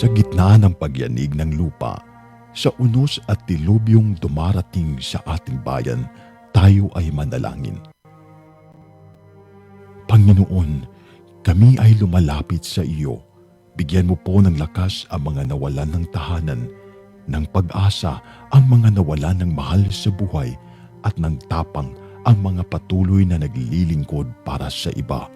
Sa gitna ng pagyanig ng lupa, sa unos at dilubyong dumarating sa ating bayan, tayo ay manalangin. Panginoon, kami ay lumalapit sa iyo. Bigyan mo po ng lakas ang mga nawalan ng tahanan, ng pag-asa ang mga nawalan ng mahal sa buhay, at ng tapang ang mga patuloy na naglilingkod para sa iba.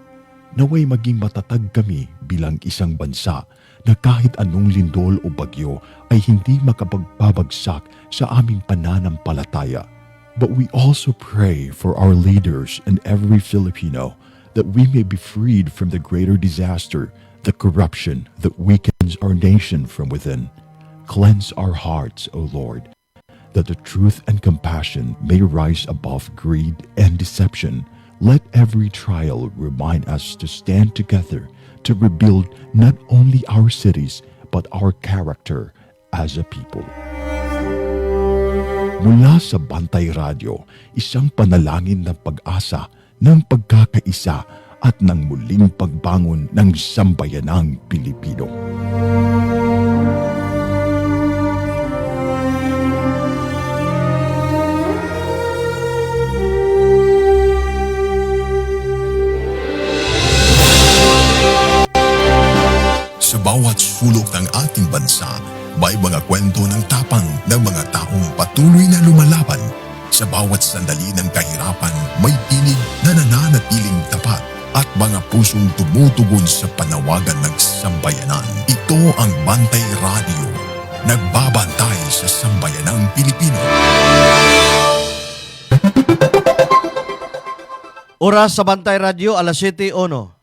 Naway maging matatag kami bilang isang bansa na kahit anong lindol o bagyo ay hindi makapagpabagsak sa aming pananampalataya. But we also pray for our leaders and every Filipino that we may be freed from the greater disaster, the corruption that weakens our nation from within. Cleanse our hearts, O Lord, that the truth and compassion may rise above greed and deception. Let every trial remind us to stand together to rebuild not only our cities but our character as a people. Mula sa Bantay Radio, isang panalangin ng pag-asa, ng pagkakaisa at ng muling pagbangon ng sambayanang Pilipino. Sa bawat sulok ng ating bansa, may mga kwento ng tapang ng mga taong patuloy na lumalaban. Sa bawat sandali ng kahirapan, may tinig na nananatiling tapat at mga pusong tumutugon sa panawagan ng sambayanan. Ito ang Bantay Radio, nagbabantay sa sambayanang Pilipino. Oras sa Bantay Radio, alas 7:01.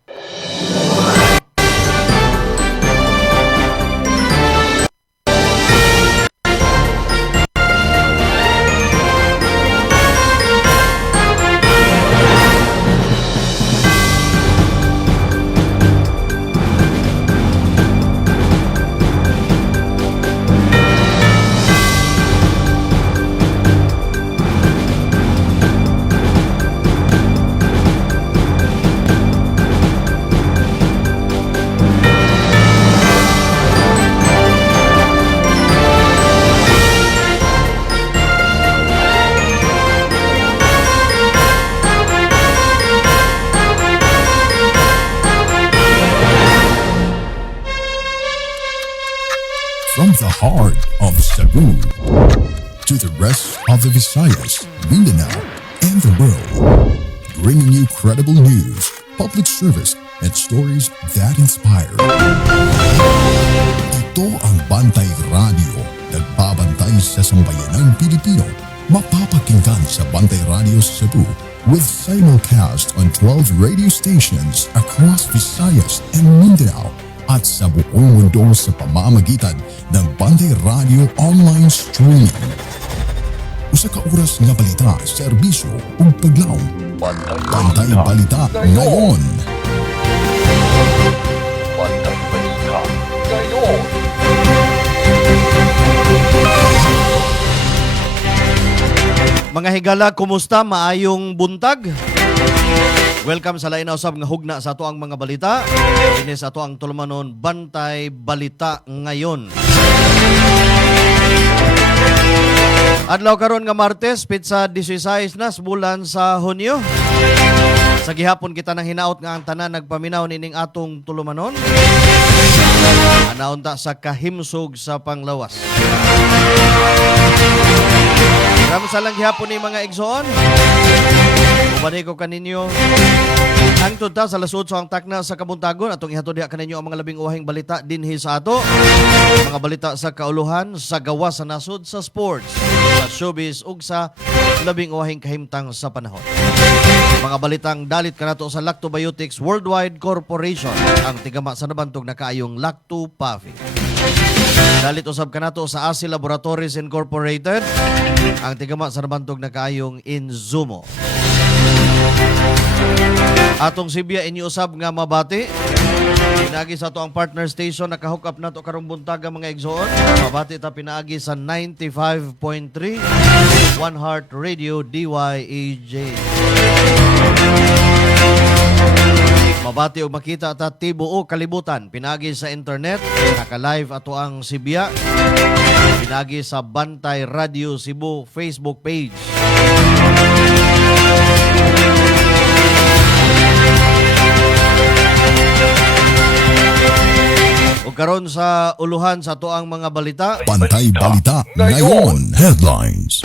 From the heart of Cebu to the rest of the Visayas, Mindanao, and the world, bringing you credible news, public service, and stories that inspire. Ito ang Bantay Radio, nagbabantay sa sambayanang Pilipino. Mapapakinggan sa Bantay Radio Cebu with simulcast on 12 radio stations across Visayas and Mindanao at sa buong mundo sa pamamagitan ng Bantay Radio online streaming. Usa ka oras nga balita, serbisyo ug paglaom. Bantay Balita ngayon. Bantay Balita ngayon. Mga higala, kumusta? Maayong buntag? Welcome sa lain na usab nga hugna sa ato ang mga balita. Ini sa ato ang tulumanon Bantay Balita ngayon. Adlaw karon nga Martes, pitsa 16 na sa bulan sa Hunyo. Sa gihapon kita nang hinaot nga ang tanan nagpaminaw nining atong tulumanon. Anaunta sa kahimsog sa panglawas. Kamusta lang gihapon ni mga igsoon? Ubanay ko kaninyo ang tunta sa lasod ang takna sa kabuntagon atong ihatod diha kaninyo ang mga labing uwahing balita dinhi sa ato. Mga balita sa kauluhan, sa gawas sa nasod, sa sports, sa showbiz ug sa labing uwahing kahimtang sa panahon. Mga balitang dalit kanato sa Lactobiotics Worldwide Corporation, ang tigama sa nabantog na kaayong Lacto-Pafi. Dalit usab kanato sa ASI Laboratories Incorporated, ang tigama sa nabantog na kaayong Inzumo. Atong Sibya iniusab nga mabati. Pinaagi sa ato ang partner station, nakahook up nato karong buntaga mga igsoon. Mabati ta pinaagi sa 95.3 One Heart Radio DYAJ. Mabati o makita ta tibuok kalibutan. Pinagi sa internet, naka-live ato ang Sibya. Pinagi sa Bantay Radio Cebu Facebook page. O karon sa uluhan sa tuang mga balita. Bantay Balita ngayon. Headlines.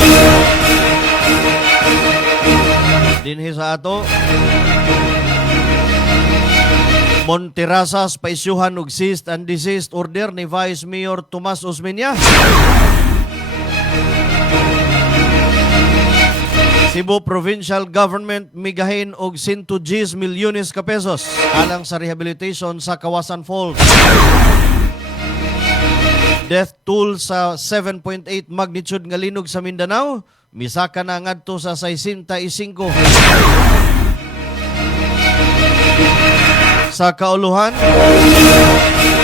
Dinhi sa ato. Monterasas paisyuhan og cease and desist order ni Vice Mayor Tomas Osmeña. Cebu Provincial Government migahin og 110 milyones ka pesos alang sa rehabilitation sa Kawasan Falls. Death toll sa 7.8 magnitude nga linog sa Mindanao, misaka na ngadto sa 65. Sa kauluhan,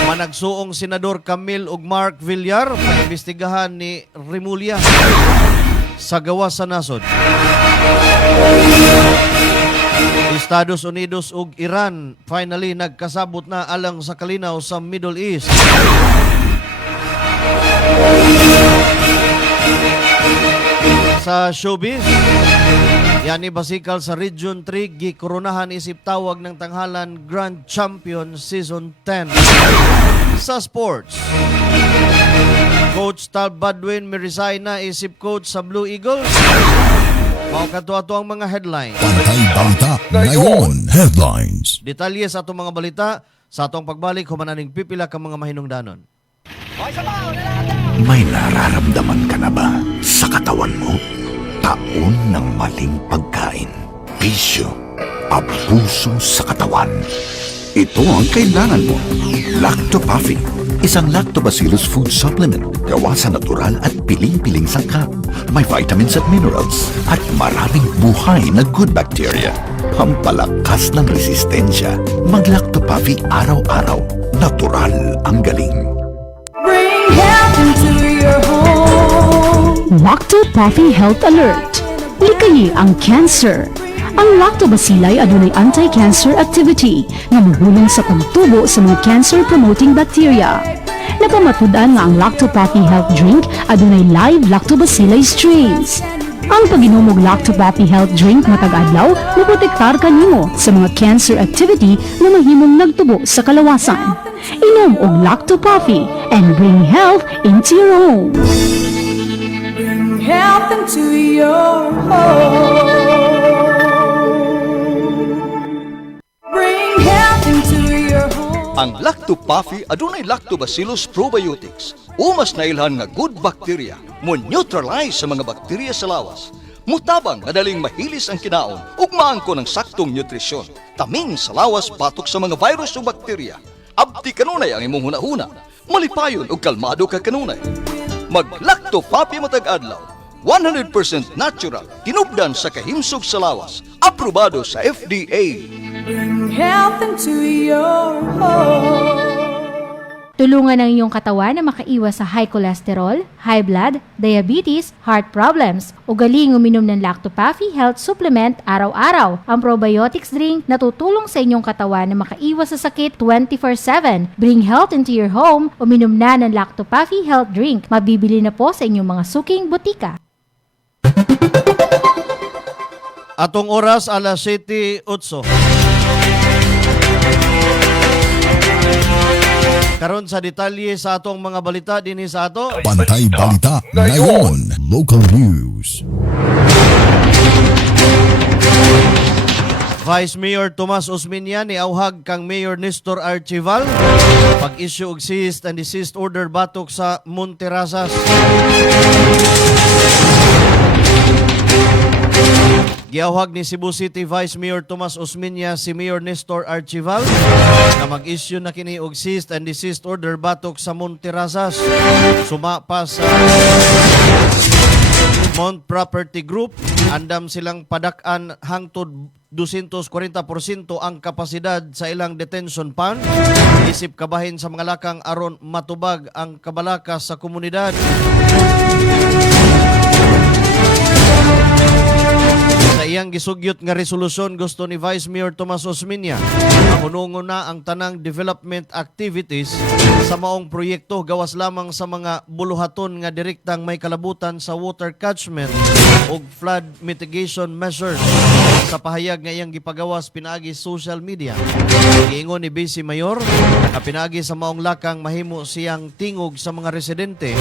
managsuong Senador Camille ug Mark Villar paimbestigahan ni Remulla sa gawas sa nasod. Estados Unidos ug Iran finally nagkasabot na alang sa kalinaw sa Middle East. Sa showbiz, Yani basikal sa Region 3 gikoronahan isip tawag ng tanghalan Grand Champion Season 10. Sa sports, Coach Tal Badwin resign na isip coach sa Blue Eagles. Mao kadto ang mga headlines. Bantay Balita ngayon. Headlines. Detalye sa atong mga balita sa atong pagbalik humananing pipila ka mga mahinungdanon. May nararamdaman ka na ba sa katawan mo? Taon ng maling pagkain, bisyo, abuso sa katawan. Ito ang kailangan mo. Lactopaffy, isang lactobacillus food supplement gawa sa natural at piling-piling sangkap. May vitamins at minerals at maraming buhay na good bacteria. Pampalakas ng resistensya. Mag-Lactopaffy araw-araw. Natural ang galing. Bring health into your home. Lactopaffy Health Alert. Likayi ang cancer. Ang lactobacilli adunay anti-cancer activity nga mahulong sa pagtubo sa mga cancer-promoting bacteria. Napamatud-an nga ang Lactopaffy Health Drink adunay live lactobacilli strains. Ang pag-inom og Lactopaffy Health Drink matag adlaw maprotektar kanimo sa mga cancer activity nga mahimong nagtubo sa kalawasan. Inom og Lactopaffy and bring health into your home. Bring health into your home. Bring health into your home. Ang Lactopaffy adunay Lactobacillus probiotics. Umas na ilhan nga good bacteria mo neutralize sa mga bakterya sa lawas. Mutabang madaling mahilis ang kinaon ug maangko ng saktong nutrisyon. Taming sa lawas batok sa mga virus o bakterya. Abdi kanunay ang imong hunahuna. Malipayon ug kalmado ka kanunay. Mag-Lactopaffy matag adlaw. 100% natural, tinubdan sa kahimsog sa lawas. Aprobado sa FDA. Bring health into your home. Tulungan ang iyong katawan na makaiwas sa high cholesterol, high blood, diabetes, heart problems. Ugaling uminom ng Lactopaffy Health Supplement araw-araw. Ang probiotics drink na tutulong sa inyong katawan na makaiwas sa sakit 24/7. Bring health into your home. Uminom na ng Lactopaffy Health Drink. Mabibili na po sa inyong mga suking butika. Atong oras alas 7:08. Karon sa detalye sa atong mga balita dinhi sa ato. Bantay Balita ngayon. Local news. Vice Mayor Tomas Osmeña ni auhag kang Mayor Nestor Archival pag-issue og cease and desist order batok sa Monterasas. Giauhag ni Cebu City Vice Mayor Tomas Osmeña si Mayor Nestor Archival na mag-issue na kini og cease and desist order batok sa Monterasas. Suma pa sa Mount Property Group, andam silang padak-an hangtod 240% ang kapasidad sa ilang detention pond. Isip kabahin sa mga lakang aron matubag ang kabalakas sa komunidad. Sa Sa iyang gisugyot nga resolusyon, gusto ni Vice Mayor Tomas Osmeña mahunungon na ang tanang development activities sa maong proyekto gawas lamang sa mga buluhaton nga direktang may kalabutan sa water catchment o flood mitigation measures sa pahayag nga iyang gipagawas pinaagi social media. Giingon ni Vice Mayor na pinaagi sa maong lakang mahimo siyang tingog sa mga residente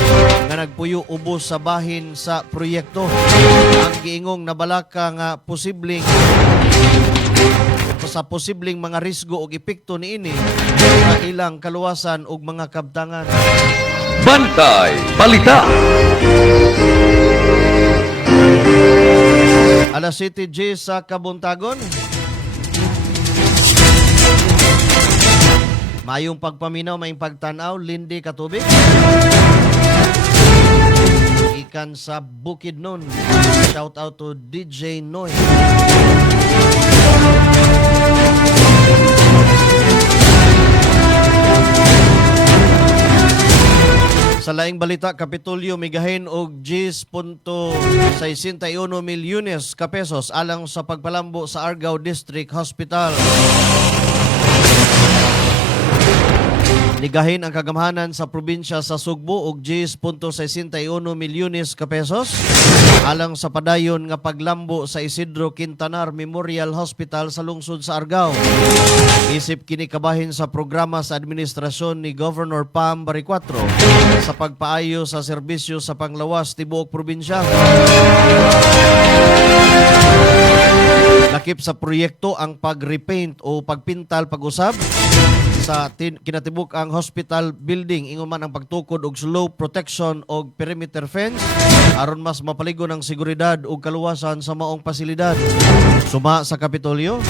nga nagpuyo ubos sa bahin sa proyekto. Ang giingong nabalaka nga posibleng mga risgo o epekto niini sa ilang kaluwasan ug mga kabtangan. Bantay Balita. Alas 7:00 sa Kabuntagon. Mayong pagpaminaw, mayong pagtanaw, lindi katubig. Ikan sa Bukidnon. Shout out to DJ Noy. Sa laing balita, Kapitolyo migahin og 10.61 milyones ka pesos alang sa pagpalambo sa Argao District Hospital. Ligahin ang kagamhanan sa probinsya sa Sugbo og 10.61 milyones ka pesos alang sa padayon nga paglambo sa Isidro Quintanar Memorial Hospital sa lungsod sa Argao. Isip kini kabahin sa programa sa administrasyon ni Governor Pam Baricuatro sa pagpaayo sa serbisyo sa panglawas tibuok probinsya. Lakip sa proyekto ang pag-repaint o pagpintal pag-usab sa kinatibuk ang hospital building, ingon man ang pagtukod og slope protection og perimeter fence aron mas mapaligon ang seguridad ug kaluwasan sa maong pasilidad. Suma sa Kapitolyo,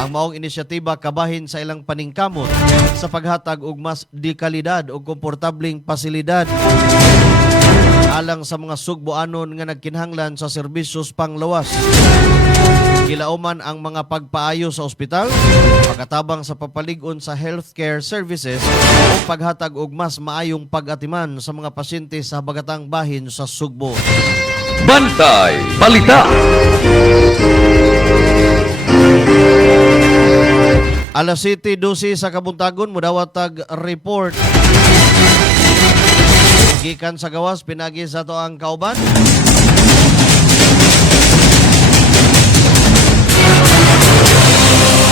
ang maong inisyatiba kabahin sa ilang paningkamot sa paghatag og mas dekalidad ug komportableng pasilidad alang sa mga Sugboanon nga nagkinahanglan sa serbisyos panglawas. Gilauman ang mga pagpaayo sa ospital, pagkatabang sa papalig-on sa healthcare services o paghatag og mas maayong pag-atiman sa mga pasyente sa habagatang bahin sa Sugbo. Bantay Balita. Alas 7:12 sa Kabuntagon, mudawatag report gikan sa gawas pinagi sa to ang kauban.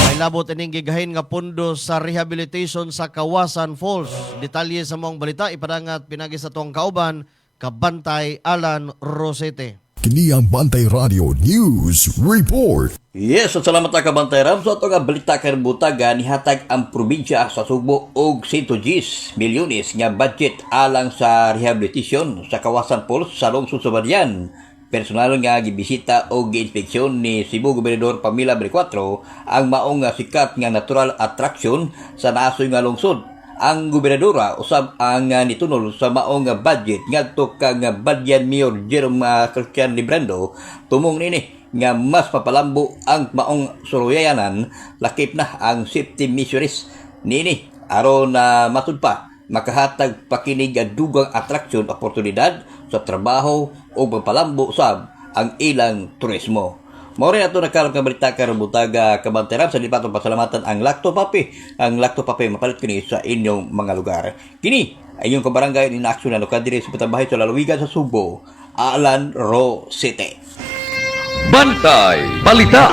May labot ining gigahin nga pundo sa rehabilitation sa Kawasan Falls. Detalye sa mong balita ipadangat pinagi sa to ang kauban Kabantay Alan Rosete. Kini ang Bantay Radio News Report. Yes, at salamat na Kabantay Ram. So ito nga balita karong butaga nihatag ang probinsya sa Sugbo og 110 milyones nga budget alang sa rehabilitation sa Kawasan Falls sa lungsod sa Badian. Personal nga gibisita o giinspeksyon ni Cebu Gobernador Pamela Baricuatro ang maong sikat nga natural attraction sa naasoy nga lungsod. Ang gobernadora usab ang nitunol sa maong budget ngadto kang Badian Mayor Jerome Christian Librando tumong nini nga mas papalambo ang maong suluyanan lakip na ang safety measures nini aron matud pa makahatag pakinig dugang attraction oportunidad sa trabaho o papalambo sab ang ilang turismo. Mao rin ato nagkaroon ng balita karong butaga Kabantay Ram sa lipatong pasalamatan ang Lacto Papi. Ang Lacto Papi mapalit kini sa inyong mga lugar. Kini ay inyong kabarangay in action na lokal diri sa Putabahay sa Lalawigan sa Sugbo, Alan Rosete. Bantay Balita.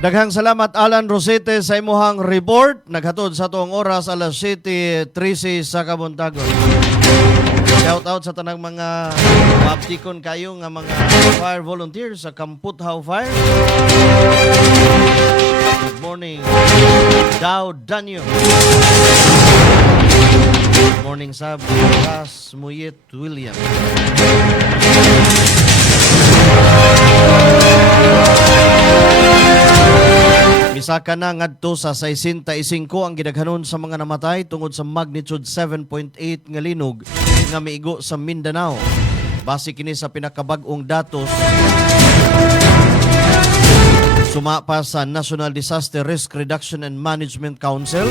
Daghang salamat Alan Rosete sa imuhang report. Naghatod sa tuong oras alas 7:13 sa Kabuntagon. Shout out sa tanang mga maaptikon kayo nga mga fire volunteers sa Kamputhaw Fire. Good morning, Dow Danyo. Good morning, Sab. Ras Muyet William. Misaka na ngadto sa 65 ang gidaghanon sa mga namatay tungod sa magnitude 7.8 nga linog nga miigo sa Mindanao. Base kini sa pinakabag-ong datos Sumapa sa National Disaster Risk Reduction and Management Council.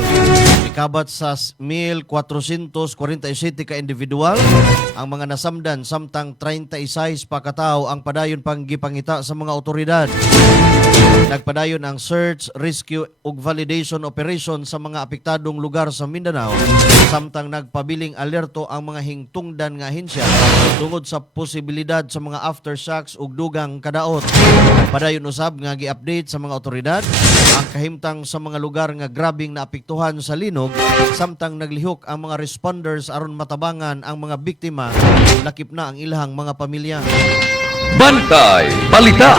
Ikabat sa 1,447 ka individual ang mga nasamdan samtang 36 pa katao ang padayon pang gipangita sa mga otoridad. Nagpadayon ang search, rescue ug validation operation sa mga apektadong lugar sa Mindanao samtang nagpabiling alerto ang mga hingtungdan nga ahensya tungod sa posibilidad sa mga aftershocks ug dugang kadaot. Padayon usab nga gi-update sa mga otoridad ang kahimtang sa mga lugar nga grabing naapektuhan sa linog samtang naglihok ang mga responders aron matabangan ang mga biktima, lakip na ang ilahang mga pamilya. Bantay Balita.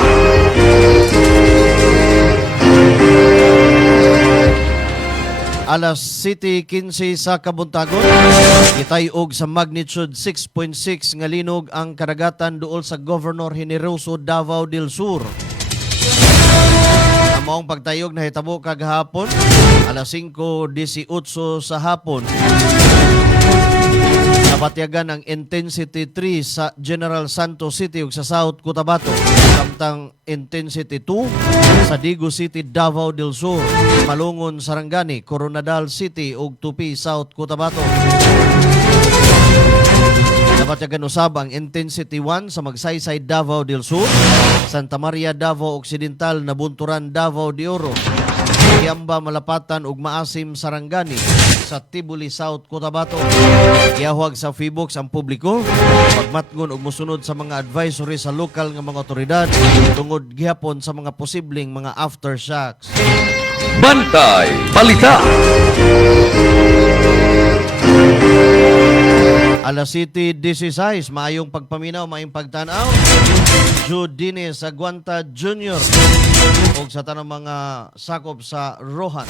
Alas 7:15 sa Kabuntagon, gitayog sa magnitude 6.6 nga linog ang kadagatan duol sa Governor Generoso, Davao del Sur. Ang maong pagtayog na hitabo kagahapon, alas 5:18 sa hapon. Nabatyagan ang intensity 3 sa General Santos City ug sa South Cotabato, samtang intensity 2 sa Digo City, Davao del Sur, Malungon, Sarangani, Coronadal City ug Tupi, South Cotabato. Nabatyagan usab ang intensity 1 sa Magsaysay, Davao del Sur, Santa Maria, Davao Occidental, Nabunturan, Davao de Oro, Kiamba, Malapatan ug Maasim, Sarangani sa Tibuli, South Cotabato. Giyahuag sa Feebox ang publiko pagmatngon ug mosunod sa mga advisory sa lokal nga mga otoridad tungod gihapon sa mga posibleng mga aftershocks. Bantay Balita. Alas 7:16, maayong pagpaminaw, maayong pagtanaw. Judine sa Guanta Jr. ug sa tanang mga sakop sa Rohan.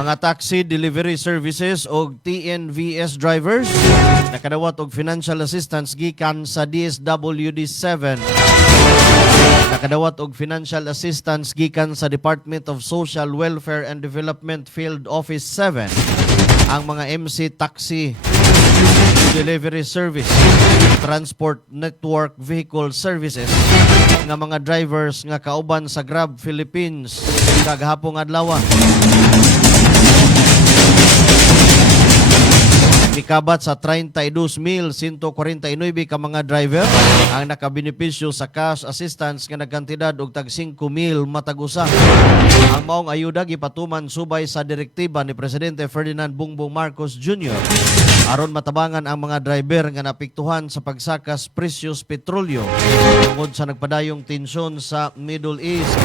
Mga taxi delivery services o TNVS drivers nakadawat og financial assistance gikan sa DSWD-7. Nakadawat og financial assistance gikan sa Department of Social Welfare and Development Field Office 7. Ang mga MC Taxi Delivery Service, Transport Network Vehicle Services nga mga drivers nga kauban sa Grab Philippines kagahapong adlaw. Mikabat sa 32,149 ka mga driver ang nakabenepisyo sa cash assistance nga nagkantidad og tag 5,000 matag usa. Ang maong ayuda gipatuman subay sa direktiba ni Presidente Ferdinand Bongbong Marcos Jr. aron matabangan ang mga driver nga napiktuhan sa pagsakas presyos petrolyo tungod sa nagpadayong tensyon sa Middle East.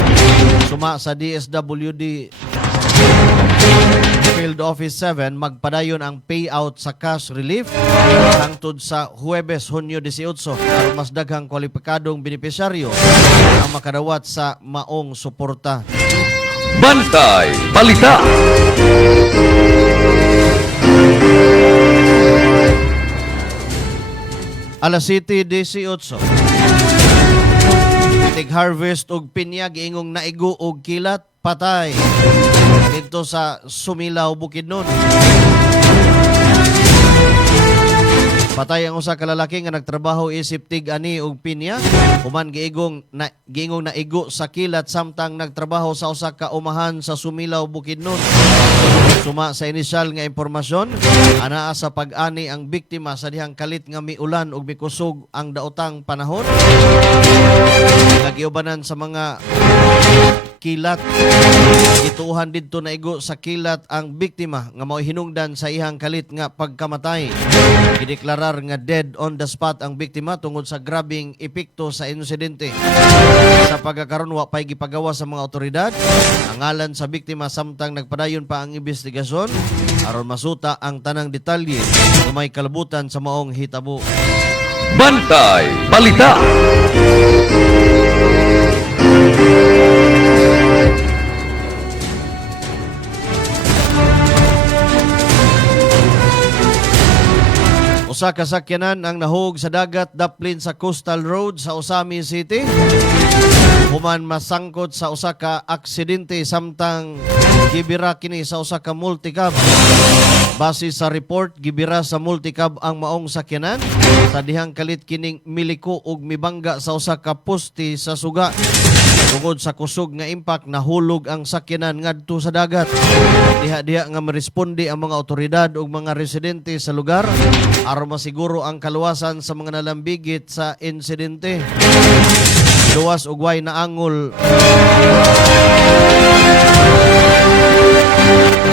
Suma sa DSWD Field Office 7, magpadayon ang payout sa cash relief hangtod sa Huwebes, Hunyo 18 aron mas daghang kwalipikadong benepisyaryo ang makadawat sa maong suporta. Bantay Balita. Alas 7:18. Tig-harvest og pinya giingong naigo og kilat patay dito sa Sumilaw, Bukidnon. Patay ang usa ka lalaki nga nagtrabaho isip tig-ani og pinya human giingong naigo sa kilat samtang nagtrabaho sa usa ka umahan sa Sumilaw, Bukidnon. Suma sa inisyal nga impormasyon, anaa sa pag-ani ang biktima sa dihang kalit nga miulan ug mikusog ang daotang panahon. Nagiubanan sa mga kilat. Ituhan didto naigo sa kilat ang biktima nga mao hinungdan sa ihang kalit nga pagkamatay. Gideklarar nga dead on the spot ang biktima tungod sa grabing epekto sa insidente. Sa pagkakaroon wa pay gipagawa sa mga otoridad ang ngalan sa biktima samtang nagpadayon pa ang investigasyon aron masuta ang tanang detalye nga may kalabutan sa maong hitabo. Bantay Balita. Usa ka sakyanan ang nahug sa dagat daplin sa Coastal Road sa Osami City. Human masangkot sa usa ka aksidente samtang gibira kini sa usa ka multicab. Base sa report, gibira sa multicab ang maong sakyanan sa dihang kalit kining miliko ug mibangga sa usa ka poste sa suga. Tungod sa kusog nga impact, nahulog ang sakyanan ngadto sa dagat. Diha-diha nga maresponde ang mga otoridad ug mga residente sa lugar aron masiguro ang kaluwasan sa mga nalambigit sa insidente. Luwas ug way na angol.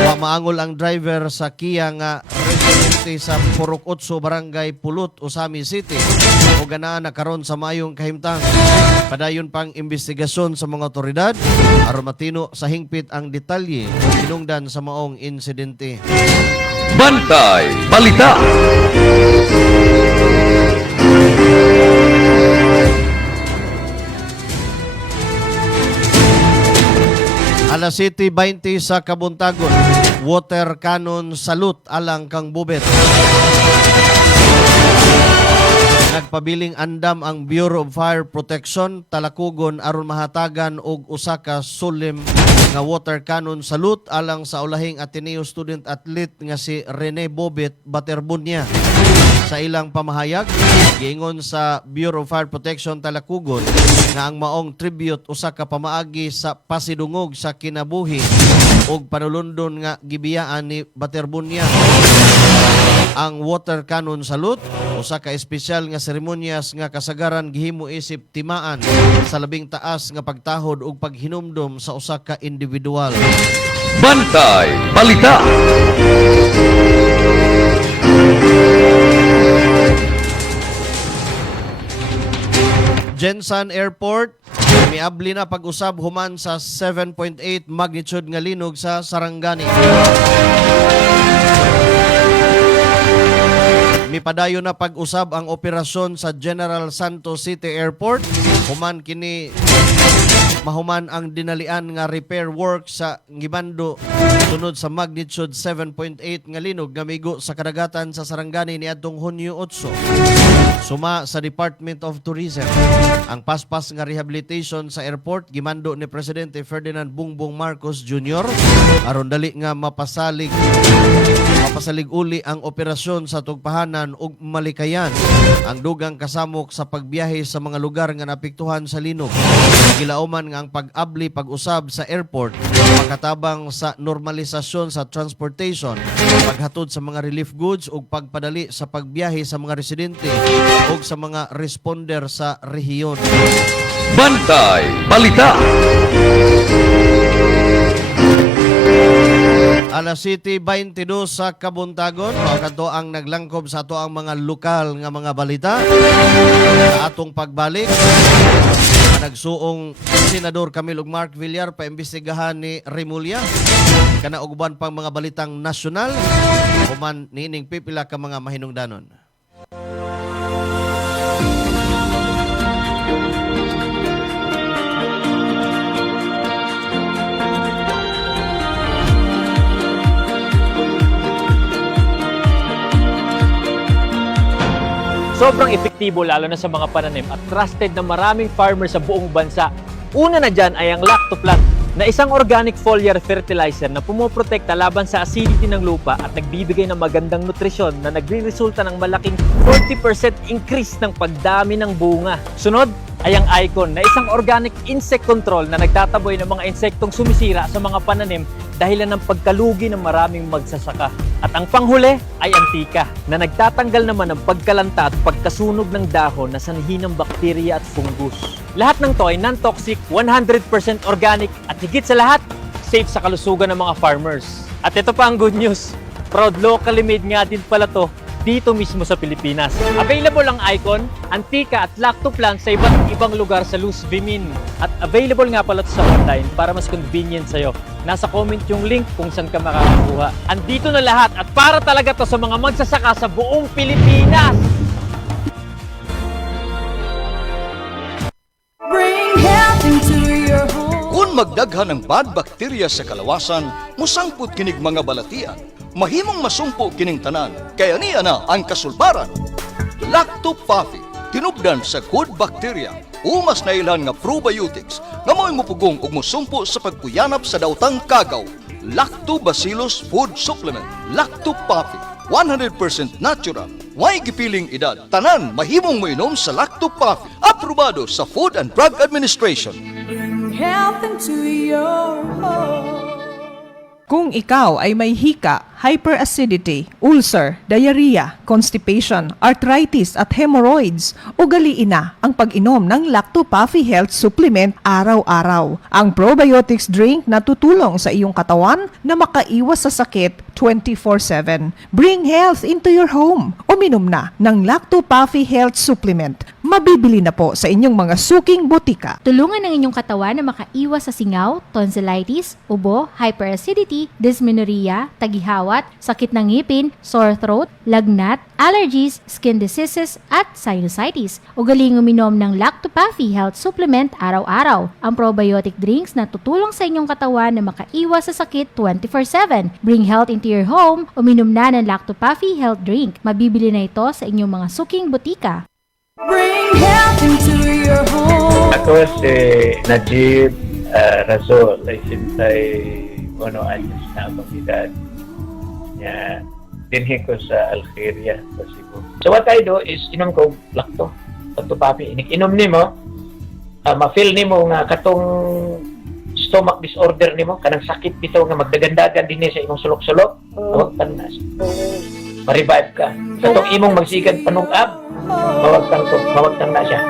Wa maangol ang driver sa Kia nga residente sa Purok 8 Barangay Pulot, Usami City. O ganaan na karon sa mayong kahimtang. Padayon pang investigasyon sa mga otoridad aron matino sa hingpit ang detalye hinungdan sa maong insidente. Bantay Balita. Alas 7:20 sa Kabuntagon, water cannon salute alang kang bubet. Nagpabiling andam ang Bureau of Fire Protection Talakugon aron mahatagan og usa ka sulim nga water cannon salute alang sa ulahing Ateneo student athlete nga si Rene Bobet Baterbunya. Sa ilang pamahayag, giingon sa Bureau of Fire Protection Talakugon nga ang maong tribute usa ka pamaagi sa pasidungog sa kinabuhi ug panulundon nga gibiyaan ni Baterbunya. Ang water cannon salute usa ka espesyal nga seremonyas nga kasagaran gihimo isip timaan sa labing taas nga pagtahod ug paghinumdom sa usa ka individual. Bantay Balita. Jensan Airport, miabli na pag-usab human sa 7.8 magnitude nga linog sa Sarangani. Mipadayon na pag-usab ang operasyon sa General Santos City Airport. Human kini mahuman ang dinalian nga repair work sa Ngibando sunod sa magnitude 7.8 nga linog nga migo sa kadagatan sa Sarangani niadtong Hunyo 8. Suma sa Department of Tourism, ang paspas nga rehabilitation sa airport gimando ni Presidente Ferdinand Bongbong Marcos Jr. aron dali nga mapasalig uli ang operasyon sa tugpahanan ug malikayan ang dugang kasamok sa pagbiyahe sa mga lugar nga napiktuhan sa linog. Gilauman nga ang pag-abli pag-usab sa airport makatabang sa normalisasyon sa transportation, paghatod sa mga relief goods ug pagpadali sa pagbiyahe sa mga residente ug sa mga responder sa rehiyon. Bantay Balita. Alas 7:22 sa Kabuntagon, kadto ang naglangkob sa ato ang mga lokal nga mga balita. Sa atong pagbalik, nagsuong Senador Camilo Mark Villar paimbestigahan ni Remulla kana uban pang mga balitang nasyonal human niining pipila ka mga mahinungdanon. Sobrang epektibo lalo na sa mga pananim at trusted na maraming farmers sa buong bansa. Una na dyan ay ang Lactoplant na isang organic foliar fertilizer na pumoprotekta laban sa acidity ng lupa at nagbibigay ng magandang nutrisyon na nagre-resulta ng malaking 40% increase ng pagdami ng bunga. Sunod ay ang Icon na isang organic insect control na nagtataboy ng mga insektong sumisira sa mga pananim dahilan ng pagkalugi ng maraming magsasaka. At ang panghuli ay Antika na nagtatanggal naman ng pagkalanta at pagkasunog ng dahon na sanhi ng bakterya at fungus. Lahat ng to ay non-toxic, 100% organic at higit sa lahat, safe sa kalusugan ng mga farmers. At ito pa ang good news, proud locally made nga din pala to dito mismo sa Pilipinas. Available ang Icon, Antika at Lactoplant sa iba't ibang lugar sa Luz Vimin. At available nga pala ito sa online para mas convenient sa'yo. Nasa comment yung link kung saan ka makakakuha. Andito na lahat at para talaga to sa mga magsasaka sa buong Pilipinas! Bring health into your home. Kung magdaghan ng bad bacteria sa kalawasan, musangput kinig mga balatian. Mahimong masumpo kining tanan, kaya niya na ang kasulbaran. Lactopafi, tinubdan sa good bacteria o mas nailhan nga probiotics nga mo'y mupugong ug musumpo sa pagkuyanap sa daotang kagaw. Lactobacillus Food Supplement, Lacto Puffy, 100% natural. Way gipiling edad, tanan mahimong moinom sa Lacto Puffy, aprobado sa Food and Drug Administration. Bring health into your home. Kung ikaw ay may hika, hyperacidity, ulcer, diarrhea, constipation, arthritis at hemorrhoids, ugaliin na ang pag-inom ng Lacto Puffy Health Supplement araw-araw. Ang probiotics drink na tutulong sa iyong katawan na makaiwas sa sakit 24/7. Bring health into your home. Uminom na ng Lacto Puffy Health Supplement. Mabibili na po sa inyong mga suking botika. Tulungan ng inyong katawan na makaiwas sa singaw, tonsillitis, ubo, hyperacidity, dysmenorrhea, tagihawat, sakit ng ngipin, sore throat, lagnat, allergies, skin diseases, at sinusitis. Ugaling uminom ng Lacto Puffy Health Supplement araw-araw. Ang probiotic drinks na tutulong sa inyong katawan na makaiwas sa sakit 24/7. Bring health into your home. Uminom na ng Lacto Puffy Health Drink. Mabibili na ito sa inyong mga suking botika. Bring health into your home. Ako si Najib Razol ay sintay 1 anyos na akong edad. Dinhi ko sa Algeria sa Cebu. So what I do is inom ko Lacto Puffy. Inom nimo, ma-feel nimo nga katong stomach disorder nimo, kanang sakit bitaw nga magdagandagan dinhi sa imong sulok-sulok. Huwag tanas. Ma-revive ka. Katong imong magsigad panungab, mawagtang na siya.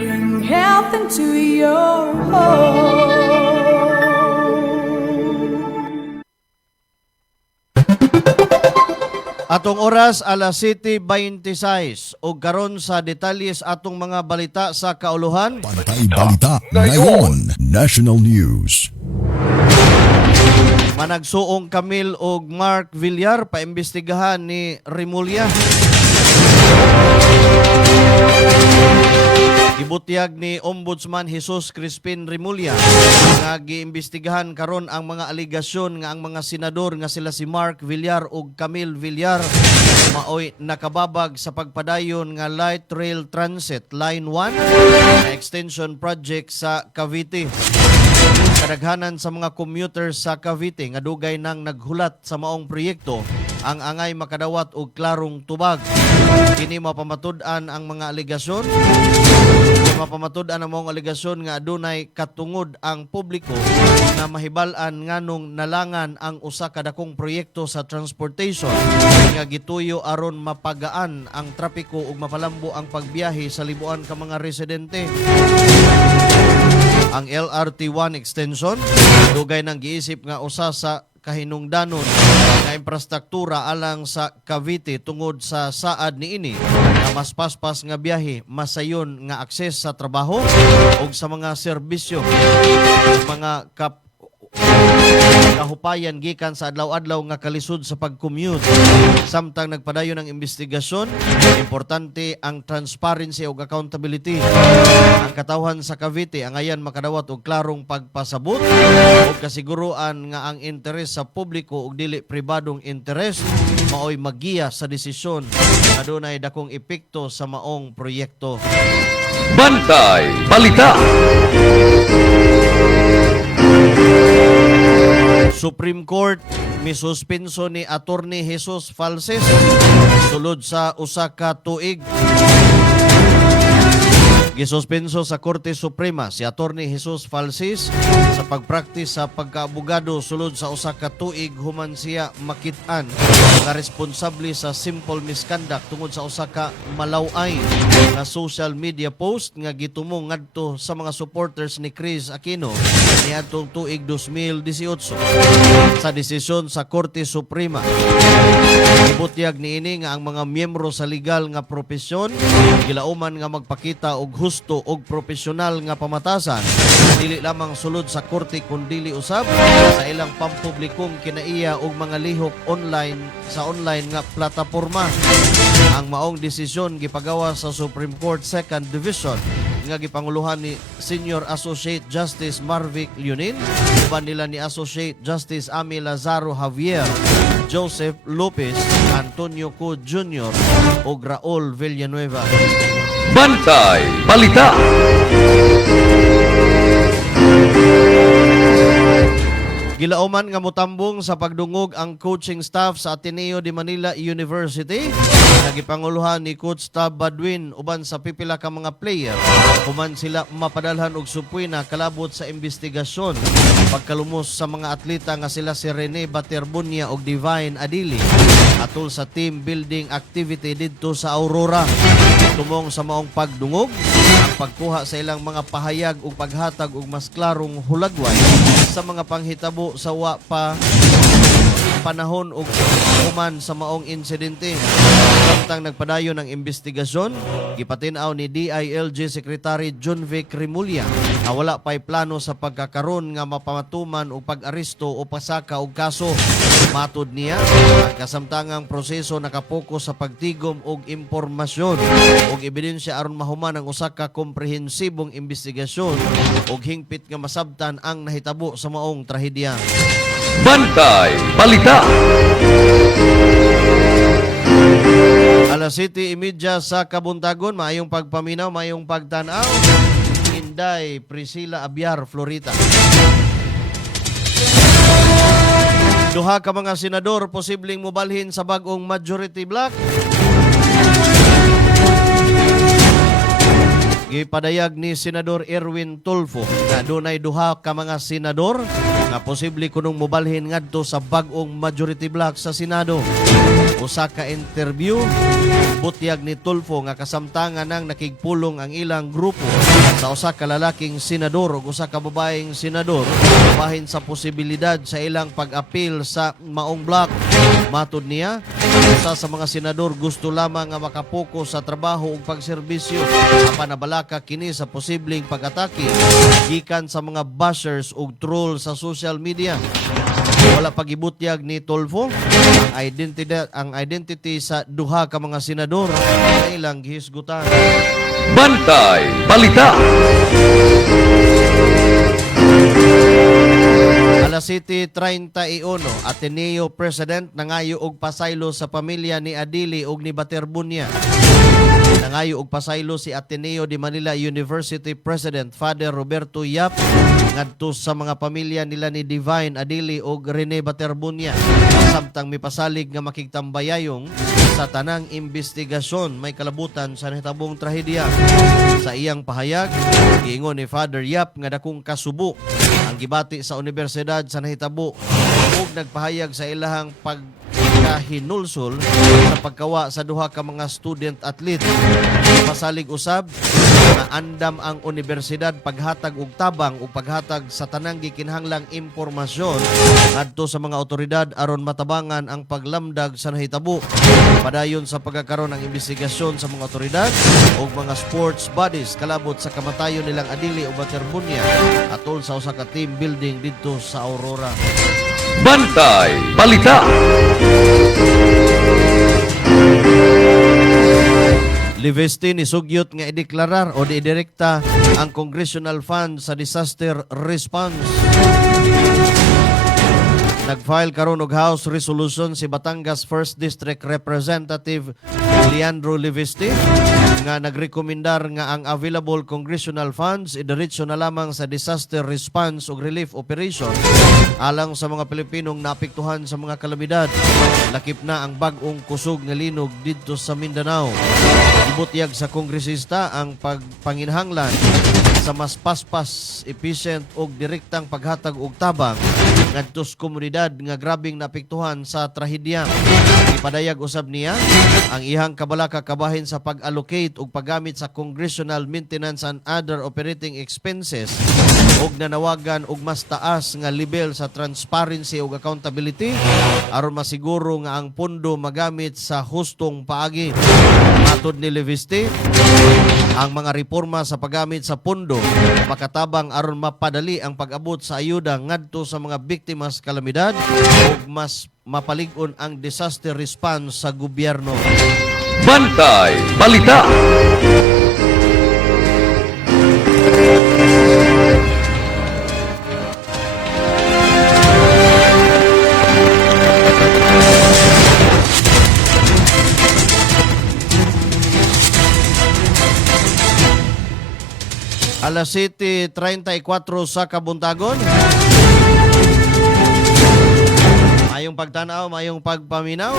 Bring health into your home. Atong oras alas 7:26 ug karon sa detalles atong mga balita sa kauluhan. Bantay Balita ngayon, National News. Managsuong Camille ug Mark Villar paimbestigahan ni Remulla. Gibutyag ni Ombudsman Jesus Crispin Remulla nga giimbestigahan karon ang mga aligasyon nga ang mga senador nga sila si Mark Villar ug Camille Villar maoy nakababag sa pagpadayon nga Light Rail Transit Line 1 na extension project sa Cavite. Kadaghanan sa mga commuters sa Cavite nga dugay nang naghulat sa maong proyekto ang angay makadawat og klarong tubag. Kini mapamatud-an ang mga aligasyon. Mapamatud-an ang mga aligasyon nga adunay katungod ang publiko na mahibal-an nganong nalangan ang usa ka dakong proyekto sa transportation nga gituyo aron mapagaan ang trapiko ug mapalambo ang pagbiyahe sa libuan ka mga residente. Ang LRT1 extension dugay nang giisip nga usa sa kahinungdanon nga infrastruktura alang sa Cavite tungod sa saad niini na mas paspas nga biyahe, masayon nga akses sa trabaho ug sa mga serbisyo, mga kahupayan gikan sa adlaw-adlaw nga kalisod sa pag-commute. Samtang nagpadayon ng investigasyon, importante ang transparency ug accountability. Ang katawhan sa Cavite ang ayan makadawat og klarong pagpasabot ug kasiguruan nga ang interes sa publiko ug dili pribadong interes maoy magiya sa desisyon nga adunay dakong epekto sa maong proyekto. Bantay Balita. Supreme Court misuspenso ni Attorney Jesus Falses sulod sa usa ka tuig. Gisuspenso sa Korte Suprema si Attorney Jesus Falses sa pagpraktis sa pagkaabogado sulod sa usa ka tuig human siya makit-an nga responsable sa simple misconduct tungod sa usa ka malaway na social media post nga gitumong ngadto sa mga supporters ni Chris Aquino niadtong tuig 2018. Sa desisyon sa Korte Suprema, ibutyag niini nga ang mga miyembro sa legal nga propesyon gilauman nga magpakita og husto og profesional nga pamatasan dili lamang sulod sa korte kundi usab sa ilang pampublikong kinaiya og mga lihok online sa online nga plataporma. Ang maong desisyon gipagawa sa Supreme Court Second Division nga gipanguluhan ni Senior Associate Justice Marvic Leonin uban nila ni Associate Justice Ami Lazaro Javier. Joseph Lopez, Antonio Co Jr. ug Raul Villanueva. Bantay Balita. Gilauman nga motambong sa pagdungog ang coaching staff sa Ateneo de Manila University. Nagipanguluhan ni Coach Tab Badwin uban sa pipila ka mga player. Human sila mapadalhan og supoy na kalabot sa investigasyon. Pagkalumos sa mga atleta nga sila si Rene Baterbunya ug Divine Adili atol sa team building activity didto sa Aurora. Tumong sa maong pagdungog, ang pagkuha sa ilang mga pahayag ug paghatag og mas klarong hulagway sa mga panghitabo sa wa pa panahon ug human sa maong insidente. Samtang nagpadayon ng investigasyon, gipatin-aw ni DILG Secretary John Vic Rimulya na wala pa'y plano sa pagkakaroon nga mapamatuman o pag-aresto o pasaka og kaso. Matud niya, ang kasamtangang proseso nakapokus sa pagtigom og impormasyon og ebidensya aron mahuman ang usa ka komprehensibong investigasyon og hingpit nga masabtan ang nahitabo sa maong trahedya. Bantay Balita. Alas 7:30 sa Kabuntagon, maayong pagpaminaw, maayong pagtanaw. Inday Priscilla Abiar, Florita. Duha ka mga senador posibleng mobalhin sa bagong majority block. Gipadayag ni Senador Erwin Tulfo na dunay duha ka mga senador nga posible kunong mobalhin ngadto sa bagong majority block sa Senado. Usa ka interview butyag ni Tulfo nga kasamtangan nang nakigpulong ang ilang grupo sa usa ka lalaking senador ug usa ka babaeng senador bahin sa posibilidad sa ilang pag-apil sa maong block. Matud niya, usa sa mga senador gusto lamang nga makapokus sa trabaho ug pagserbisyo apan nabalaka kini sa posibleng pag-atake gikan sa mga bashers ug troll sa social media. Wala pagibutyag ni Tulfo ang identity sa duha ka mga senador na ilang gihisgutan. Bantay Balita. Alas 7:31, Ateneo President nangayo og pasaylo sa pamilya ni Adili ug ni Baterbunya. Nangayo og pasaylo si Ateneo de Manila University President Father Roberto Yap ngadto sa mga pamilya nila ni Divine Adili ug Rene Baterbunya. Samtang mipasalig nga makigtambayayong sa tanang investigasyon may kalabutan sa nahitabong trahedya. Sa iyang pahayag, giingon ni Father Yap nga dakong kasubo ang gibati sa universidad sa nahitabo ug nagpahayag sa ilahang pagkahinulsol sa pagkawa sa duha ka mga student athlete. Pasalig usab na andam ang universidad paghatag og tabang o paghatag sa tanang gikinahanglang impormasyon ngadto sa mga otoridad aron matabangan ang paglamdag sa nahitabo. Padayon sa pagkakaroon ng investigasyon sa mga otoridad o mga sports bodies kalabot sa kamatayon nilang Adili o Baterbunya atol sa usa ka team building dito sa Aurora. Bantay Balita. Livesti ni sugyot nga ideklarar o didirekta ang congressional fund sa disaster response. Nag-file karon og House Resolution si Batangas 1st District Representative Leandro Livesti nga nagrekomendar nga ang available congressional funds idiretso na lamang sa disaster response ug relief operation alang sa mga Pilipinong naapektuhan sa mga kalamidad. Lakip na ang bag-ong kusog nga linog didto sa Mindanao. Ibutyag sa kongresista ang pagpanginhanglan sa mas paspas, efficient ug direktang paghatag og tabang ngadto sa komunidad nga grabing naapektuhan sa trahedya. Ipadayag usab niya ang ihang kabalaka kabahin sa pag-allocate ug paggamit sa congressional maintenance and other operating expenses ug nanawagan og mas taas nga level sa transparency ug accountability aron masiguro nga ang pondo magamit sa hustong paagi. Matod ni Livesti, ang mga reforma sa paggamit sa pondo makatabang aron mapadali ang pag-abot sa ayuda ngadto sa mga biktima sa kalamidad ug mas mapalig-on ang disaster response sa gobyerno. Bantay Balita. Alas 7:34 sa Kabuntagon. Mayong pagtanaw, mayong pagpaminaw.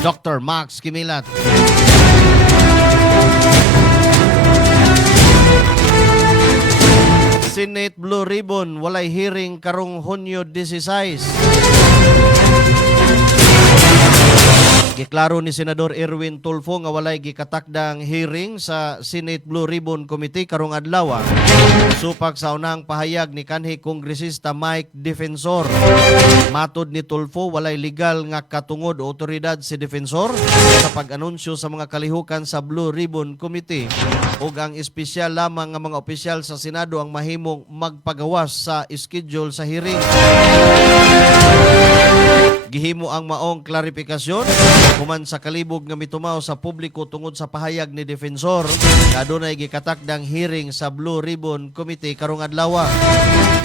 Dr. Max Kimilat. Senate Blue Ribbon, walay hearing karong Hunyo 16. Giklaro ni Senador Erwin Tulfo nga walay gikatakdang hearing sa Senate Blue Ribbon Committee karong adlaw. Supak sa unang pahayag ni kanhi Kongresista Mike Defensor. Matod ni Tulfo, walay legal nga katungod o otoridad si Defensor sa pag-anunsyo sa mga kalihukan sa Blue Ribbon Committee ug ang espesyal lamang nga mga opisyal sa Senado ang mahimong magpagawas sa schedule sa hearing. Gihimo ang maong klarifikasyon human sa kalibog nga mitumaw sa publiko tungod sa pahayag ni Defensor nga adunay gikatakdang hearing sa Blue Ribbon Committee karong adlaw.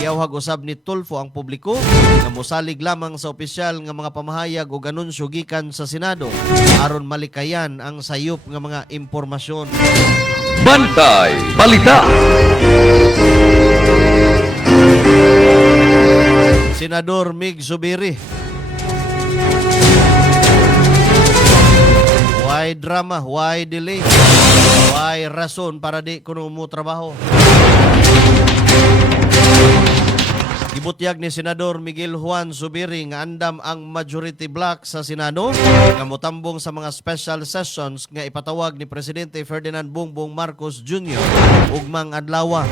Giyawhag usab ni Tulfo ang publiko nga mosalig lamang sa opisyal nga mga pamahayag ug anunsyo gikan sa Senado aron malikayan ang sayop nga mga impormasyon. Bantay Balita. Senador Mig Zubiri. Why drama? Why delay? Why rason para di kuno mo trabaho? Gibutyag ni Senador Miguel Juan Zubiri nga andam ang majority block sa Senado nga motambong sa mga special sessions nga ipatawag ni Presidente Ferdinand Bongbong Marcos Jr. ugmang adlaw.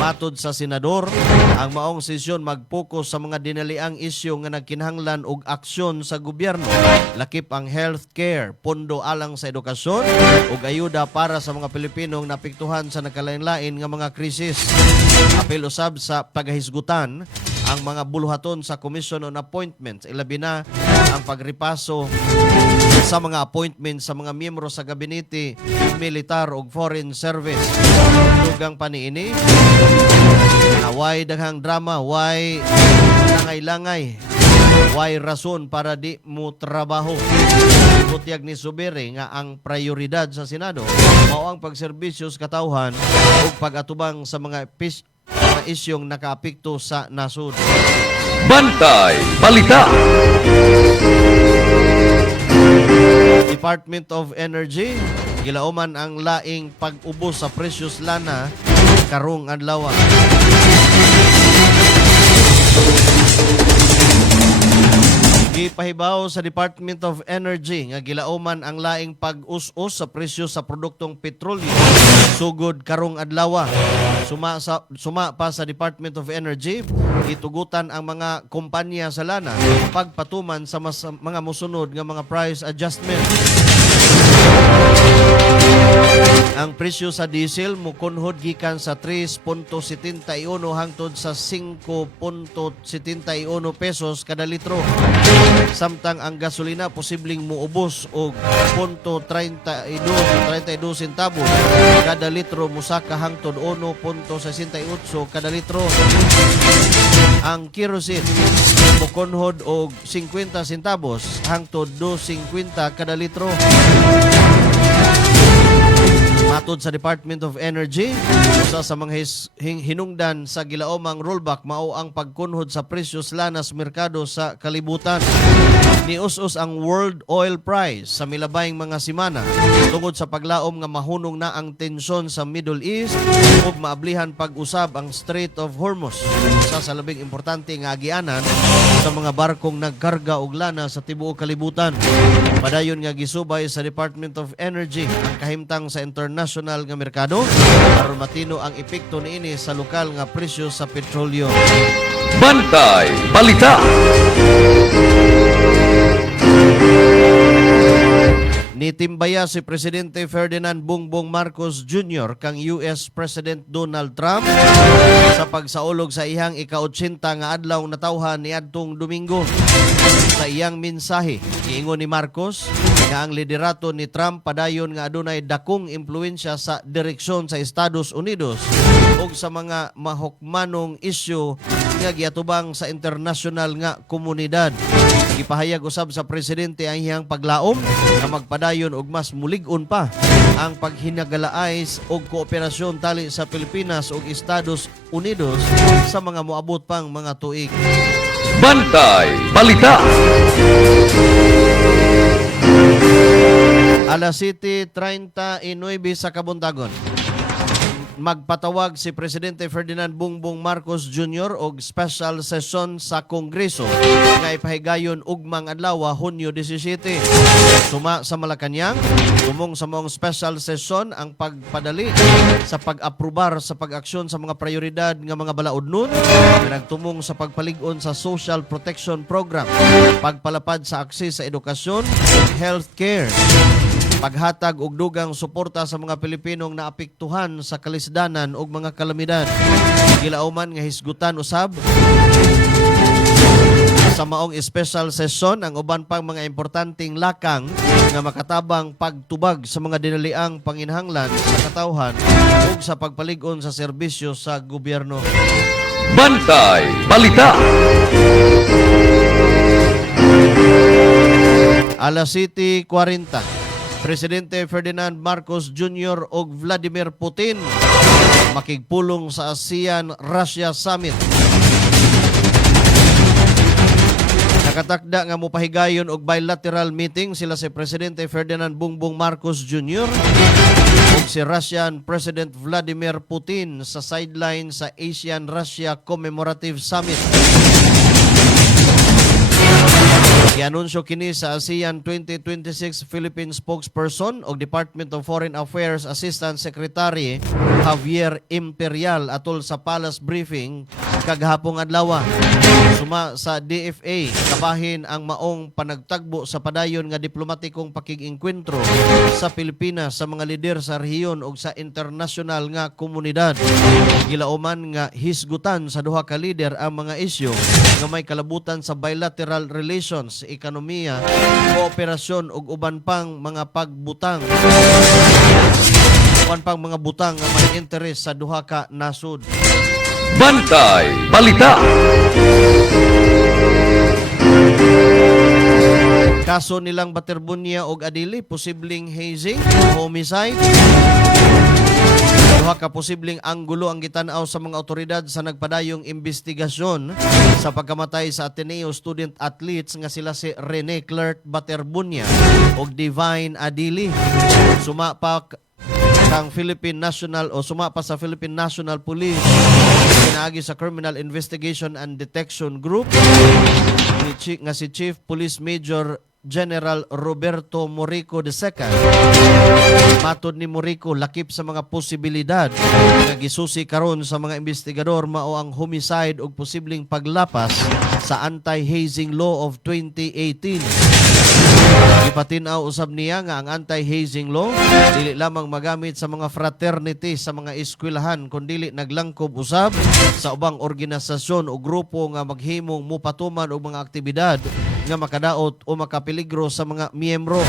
Matod sa Senador, ang maong sesyon mag-focus sa mga dinaliang isyu nga nagkinahanglan og aksyon sa gobyerno. Lakip ang healthcare, pondo alang sa edukasyon ug ayuda para sa mga Pilipinong napiktuhan sa nakalain-lain nga mga krisis. Apil usab sa paghisgutan ang mga buluhaton sa Commission on Appointments, ilabi na ang pagripaso sa mga appointments sa mga miyembro sa gabinete, militar ug foreign service. Dugang paniini, why daghang drama, why langay-langay, why rason para di mo trabaho. Butyag ni Zubiri nga ang prioridad sa Senado mao ang pagserbisyo sa katawhan ug pag-atubang sa mga isyong nakaapekto sa nasud. Bantay Balita. Department of Energy gilauman ang laing pag-ubos sa presyos lana karong adlaw. Gipahibaw sa Department of Energy nga gilauman ang laing pag-us-us sa presyo sa produktong petrolyo sugod karong adlaw. Suma pa sa Department of Energy, itugutan ang mga kompanya sa lana pagpatuman sa mga musunod nga mga price adjustment. Ang presyo sa diesel mukunhod gikan sa 3.71 hangtod sa 5.71 pesos kada litro. Samtang ang gasolina posibleng muubos og 0.32 centavos kada litro musaka hangtod 1.68 kada litro. Ang kerosene mukunhod og 50 centavos hangtod 2.50 kada litro. Matod sa Department of Energy, usa sa mga hinungdan sa gilaomang rollback mao ang pagkunhod sa presyos lana sa merkado sa kalibutan. Nius-us ang world oil price sa milabayng mga semana tungod sa paglaom nga mahunong na ang tensyon sa Middle East ug maablihan pag-usab ang Strait of Hormuz. Usa sa labing importante nga agianan sa mga barkong nagkarga og lana sa tibuok kalibutan. Padayon nga gisubay sa Department of Energy ang kahimtang sa international nga merkado aron matino ang epekto niini sa lokal nga presyo sa petrolyo. Bantay Balita. Nitimbaya si Presidente Ferdinand Bongbong Marcos Jr. kang US President Donald Trump sa pagsaulog sa iyang ika-80 nga adlaw natawhan niadtong Domingo. Sa iyang mensahe, giingon ni Marcos nga ang liderato ni Trump padayon nga adunay dakong impluwensya sa direksyon sa Estados Unidos ug sa mga mahukmanong isyu nga giatubang sa internasyonal nga komunidad. Gipahayag usab sa presidente ang iyang paglaom na magpadayon og mas mulig-on pa ang paghinagalaais og kooperasyon tali sa Pilipinas ug Estados Unidos sa mga moabot pang mga tuig. Bantay Balita. Alas 7:39 sa kabuntagon. Magpatawag si Presidente Ferdinand Bongbong Marcos Jr. og special session sa Kongreso nga ipahigayon ugmang adlaw Hunyo 17. Suma sa Malacañang, tumong sa maong special session ang pagpadali sa pag-aprobar sa pag-aksyon sa mga prioridad nga mga balaodnon, nagtumong sa pagpalig-on sa Social Protection Program, pagpalapad sa akses sa edukasyon ug healthcare, paghatag og dugang suporta sa mga Pilipinong naapektuhan sa kalisdanan ug mga kalamidad. Gilauman nga hisgutan usab sa maong special session ang uban pang mga importanteng lakang nga makatabang pagtubag sa mga dinaliang panginhanglan sa katawhan ug sa pagpalig-on sa serbisyo sa gobyerno. Bantay Balita. Alas 7:40. Presidente Ferdinand Marcos Jr. ug Vladimir Putin makigpulong sa ASEAN-Russia Summit. Nakatakda nga mopahigayon og bilateral meeting sila si Presidente Ferdinand Bongbong Marcos Jr. ug si Russian President Vladimir Putin sa sideline sa ASEAN-Russia Commemorative Summit. Gianunsyo kini sa ASEAN 2026 Philippine spokesperson o Department of Foreign Affairs Assistant Secretary Javier Imperial atol sa Palace briefing kagahapong adlaw. Suma sa DFA, kabahin ang maong panagtagbo sa padayon nga diplomatikong pakig-engkwentro sa Pilipinas sa mga lider sa rehiyon ug sa internasyonal nga komunidad. Gilauman nga hisgutan sa duha ka lider ang mga isyu nga may kalabutan sa bilateral relations, ekonomiya, kooperasyon ug uban pang mga pagbutang. Uban pang mga butang nga may interes sa duha ka nasud. Bantay Balita. Kaso nilang Baterbunya og Adili, posibleng hazing, homicide. Duha ka posibleng anggulo ang gitanaw sa mga otoridad sa nagpadayong investigasyon sa pagkamatay sa Ateneo student athletes nga sila si Rene Clerk Baterbunya og Divine Adili. Suma pa sa Philippine National Police pinaagi sa Criminal Investigation and Detection Group nga si Chief Police Major General Roberto Morico II. Matod ni Morico, lakip sa mga posibilidad nga gisusi karon sa mga investigador mao ang homicide ug posibleng paglapas sa anti-hazing law of 2018. Ipatinaw usab niya nga ang anti-hazing law dili lamang magamit sa mga fraternity sa mga eskwelahan kundi naglangkob usab sa ubang organisasyon o grupo nga maghimong mupatuman og mga aktibidad nga makadaot o makapeligro sa mga miyembro.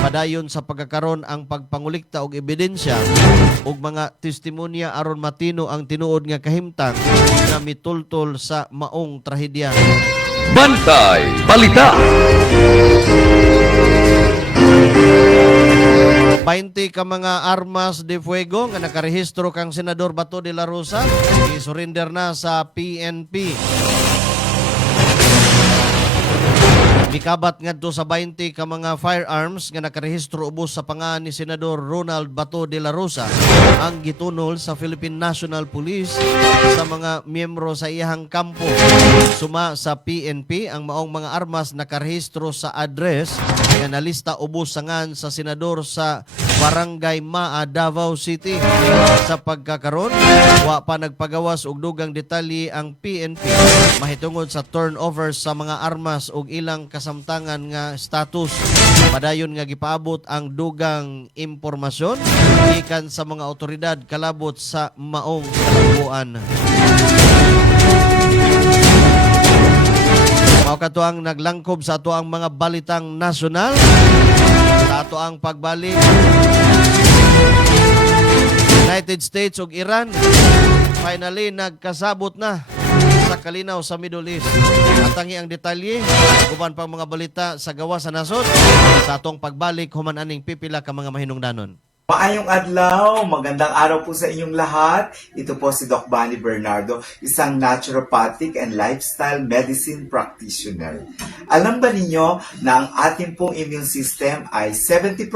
Padayon sa pagkakaroon ang pagpangulikta og ebidensya og mga testimonya aron matino ang tinuod nga kahimtang nga mitultol sa maong trahedya. Bantay Balita. 20 ka mga armas de fuego nga nakarehistro kang Senador Bato de la Rosa i-surrender na sa PNP. Mikabat ngadto sa 20 ka mga firearms nga nakarehistro ubos sa pangalan ni Senador Ronald Bato de la Rosa ang gitunol sa Philippine National Police sa mga miyembro sa iyahang kampo. Suma sa PNP ang maong mga armas nakarehistro sa address nga nalista ubos sa ngan sa senador sa Barangay Maa, Davao City. Sa pagkakaron, wa pa nagpagawas og dugang detalye ang PNP mahitungod sa turnover sa mga armas ug ilang kasamtangan nga status. Padayon nga gipaabot ang dugang impormasyon gikan sa mga otoridad kalabot sa maong kalangkuan. Mao kato ang naglangkob sa ato ang mga balitang nasyonal sa ato ang pagbalik. United States ug Iran finally nagkasabot na sa kalinaw sa Middle East. At tangi ang detalye, guban pang mga balita sa gawa sa nasod sa atong pagbalik human aning pipila ka mga mahinungdanon. Maayong adlaw, magandang araw po sa inyong lahat. Ito po si Doc Bani Bernardo, isang naturopathic and lifestyle medicine practitioner. Alam ba ninyo na ang ating pong immune system ay 70%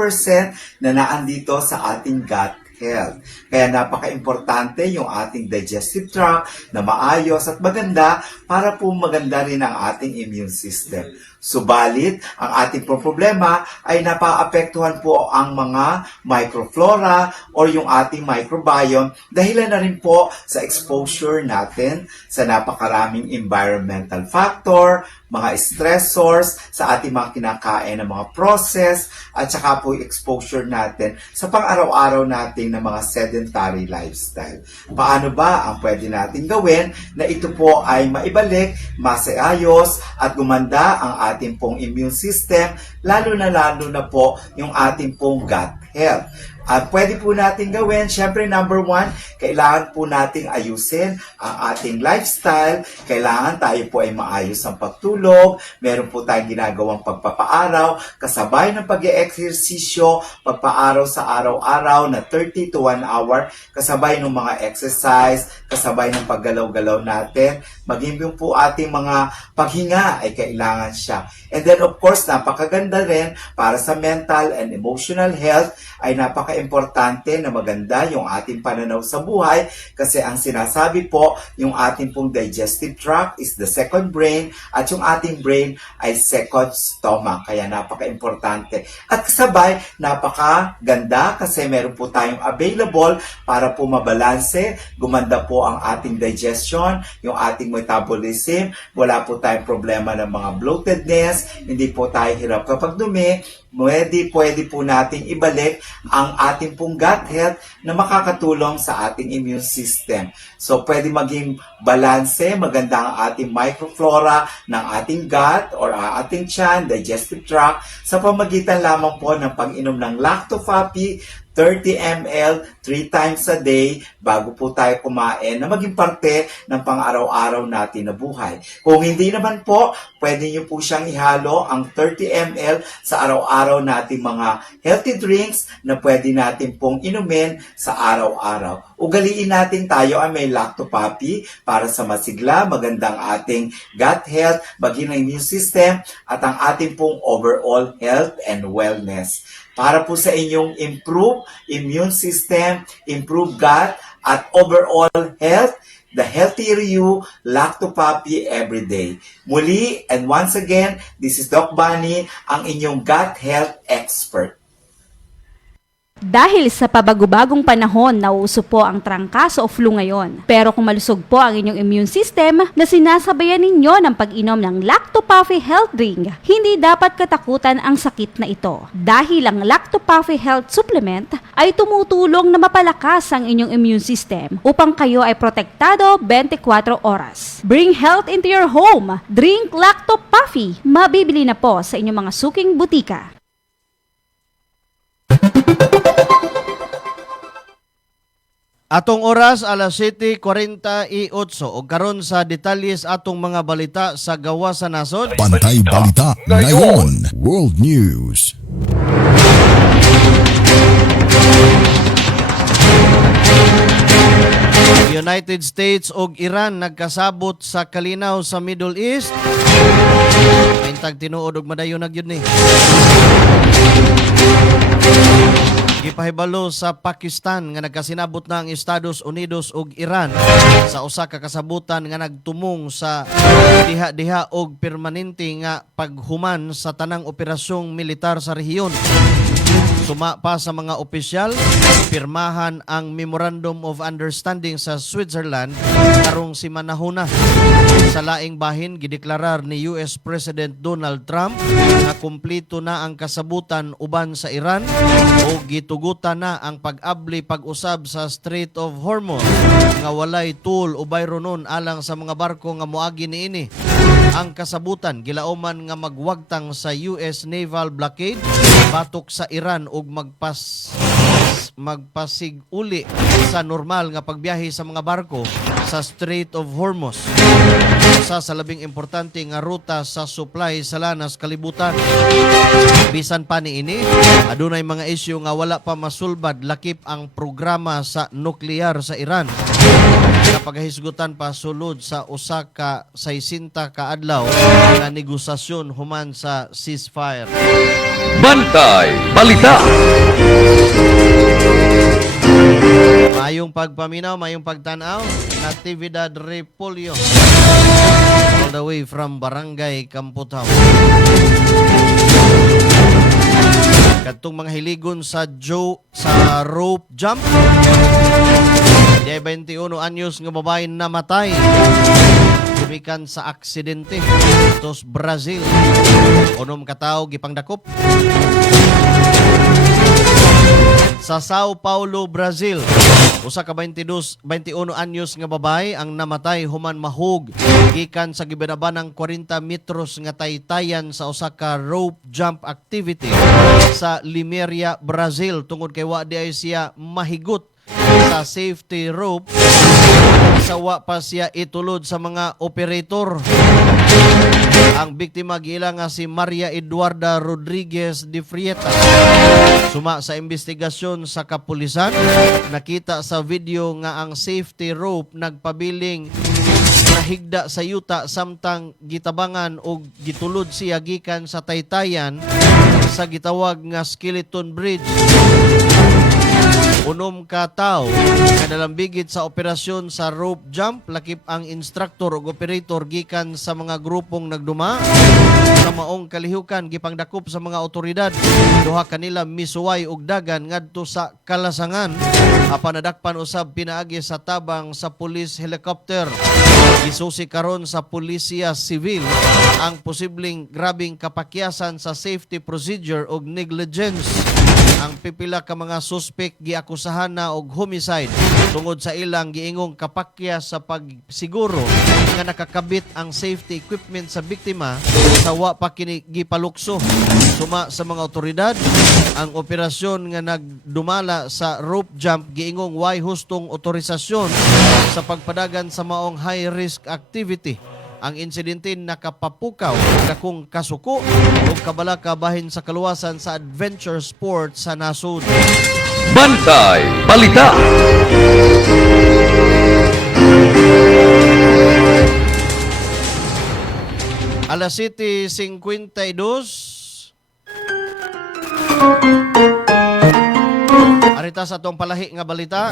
na naandito sa ating gut health. Kaya napaka-importante yung ating digestive tract na maayos at maganda para po maganda rin ang ating immune system. Subalit, ang ating problema ay napaapektuhan po ang mga microflora or yung ating microbiome dahilan na rin po sa exposure natin sa napakaraming environmental factor, mga stressors sa ating mga kinakain ng mga process at saka po exposure natin sa pang-araw-araw natin ng mga sedentary lifestyle. Paano ba ang pwede natin gawin na ito po ay maibalik, masaayos at gumanda ang ating pong immune system, lalo na po yung ating pong gut health. At pwede po natin gawin, syempre number 1, kailangan po nating ayusin ang ating lifestyle. Kailangan tayo po ay maayos ang pagtulog. Meron po tayong ginagawang pagpapaaraw, kasabay ng pag-eehersisyo, pagpaaraw sa araw-araw na 30 to 1 hour, kasabay ng mga exercise, kasabay ng paggalaw-galaw natin. Maging po ating mga paghinga ay kailangan siya. And then of course, napakaganda rin para sa mental and emotional health ay napaka-importante na maganda yung ating pananaw sa buhay kasi ang sinasabi po, yung ating pong digestive tract is the second brain at yung ating brain ay second stomach. Kaya napaka-importante. At kasabay, napakaganda kasi meron po tayong available para po mabalanse, gumanda po ang ating digestion, yung ating metabolism, wala po tayong problema ng mga bloatedness, hindi po tayo hirap kapag dumi, pwede po nating ibalik ang ating pong gut health na makakatulong sa ating immune system. So, pwede maging balanse, maganda ang ating microflora ng ating gut or ating tiyan, digestive tract, sa pamagitan lamang po ng pag-inom ng Lactofapi, 30 ml 3 times a day bago po tayo kumain na maging parte ng pang-araw-araw natin na buhay. Kung hindi naman po, pwede nyo po siyang ihalo ang 30 ml sa araw-araw nating mga healthy drinks na pwede natin pong inumin sa araw-araw. Ugaliin natin tayo ay may Lactopapi para sa masigla, magandang ating gut health, maging ang immune system at ang ating pong overall health and wellness. Para po sa inyong improve immune system, improve gut, at overall health, the healthier you, Lactopapi every day. Muli, and once again, this is Doc Bani, ang inyong gut health expert. Dahil sa pabagubagong panahon, nauuso po ang trangkaso o flu ngayon. Pero kung malusog po ang inyong immune system na sinasabayan ninyo ng pag-inom ng Lactopafi Health Drink, hindi dapat katakutan ang sakit na ito. Dahil ang Lactopafi Health Supplement ay tumutulong na mapalakas ang inyong immune system upang kayo ay protektado 24 oras. Bring health into your home. Drink Lactopafi. Mabibili na po sa inyong mga suking butika. Atong oras alas 7:48 o karon sa detalles atong mga balita sa gawa sa nasod. Bantay Balita Ngayon, World News. United States ug Iran nagkasabot sa kalinaw sa Middle East. Pintag tinuod og madayon na gyud ni. Gipahibalo sa Pakistan nga nagkasinabot na ang Estados Unidos ug Iran sa usa ka kasabutan nga nagtumong sa diha-diha og permanente nga paghuman sa tanang operasyong militar sa rehiyon. Suma pa sa mga opisyal, pirmahan ang Memorandum of Understanding sa Switzerland karong simanahuna. Sa laing bahin, gideklarar ni US President Donald Trump na kumpleto na ang kasabutan uban sa Iran o gitugutan na ang pag-abli pag-usab sa Strait of Hormuz nga walay tool o bayronon alang sa mga barko nga moagi niini. Ang kasabutan gilauman nga magwagtang sa US naval blockade batok sa Iran ug magpasig uli sa normal nga pagbiyahe sa mga barko sa Strait of Hormuz. Usa sa labing importante nga ruta sa supply sa lanas kalibutan. Bisan pa niini, adunay mga isyu nga wala pa masulbad lakip ang programa sa nuklear sa Iran. Kapaghisgutan pa sulod sa usa ka 60 ka adlaw nga negosasyon human sa ceasefire. Bantay Balita. Mayong pagpaminaw, mayong pagtanaw, Natividad Repolyo. All the way from Barangay Kamputaw. Kadtong mga hiligon sa rope jump. Di 21 anyos nga babae namatay. Tumikan sa aksidente. Tos Brazil. Unom katao gipangdakop. Sa Sao Paulo, Brazil, usa ka 21 anyos nga babae ang namatay human mahug gikan sa gibinabanang 40 metros nga taytayan sa usa ka rope jump activity sa Limeria, Brazil tungod kay wa di ay siya mahigot sa safety rope sa wa pa siya itulod sa mga operator. Ang biktima gila nga si Maria Eduarda Rodriguez de Frieta. Suma sa investigasyon sa kapulisan, nakita sa video nga ang safety rope nagpabiling nahigda sa yuta samtang gitabangan o gitulod siya gikan sa taytayan sa gitawag nga Skeleton Bridge. Unom ka tao nga nalambigit sa operasyon sa rope jump, lakip ang instructor o operator gikan sa mga grupong nagduma sa maong kalihukan gipangdakop sa mga otoridad. Duha kanila misuway og dagan ngadto sa kalasangan. Apan nadakpan usab pinaagi sa tabang sa police helicopter. Gisusi karon sa pulisya civil ang posibleng grabing kapakyasan sa safety procedure og negligence. Ang pipila ka mga suspect giakusahan na og homicide tungod sa ilang giingong kapakyas sa pagsiguro nga nakakabit ang safety equipment sa biktima sa wa pa kini gipalukso. Suma sa mga otoridad, ang operasyon nga nagdumala sa rope jump giingong way hustong otorisasyon sa pagpadagan sa maong high risk activity. Ang insidente nakapapukaw dakong kasuko o kabalaka bahin sa kaluwasan sa adventure sport sa nasud. Bantay Balita. Alas 7:52. Arita sa atong palahi nga balita.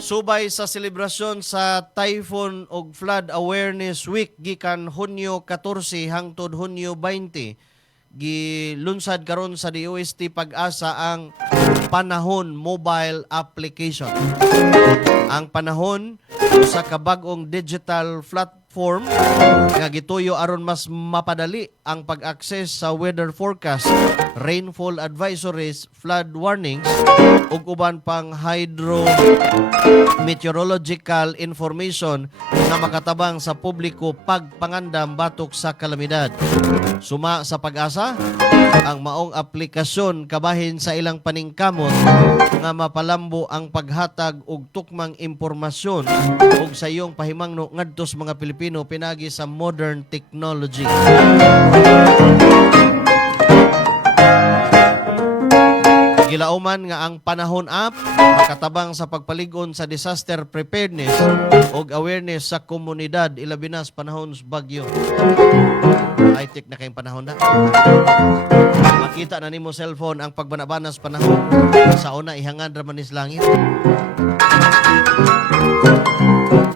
Subay sa selebrasyon sa Typhoon ug Flood Awareness Week gikan Hunyo 14 hangtod Hunyo 20, gilunsad karon sa DOST Pag-asa ang Panahon mobile application. Ang Panahon usa ka bag-ong digital platform nga gituyo aron mas mapadali ang pag-access sa weather forecast, rainfall advisories, flood warnings ug uban pang hydrometeorological information na makatabang sa publiko pagpangandam batok sa kalamidad. Suma sa Pag-asa, ang maong aplikasyon kabahin sa ilang paningkamot nga mapalambo ang paghatag og tukmang impormasyon ug sa iyong pahimangno ngadto sa mga Pilipino pinagi sa modern technology. Gilauman nga ang Panahon app makatabang sa pagpaligon sa disaster preparedness ug awareness sa komunidad ilabi na sa panahon sa bagyo. High-tech na kayong panahon na. Makita na nimo cellphone ang pagbanabanas panahon. Sa una ihangad ra man is langit.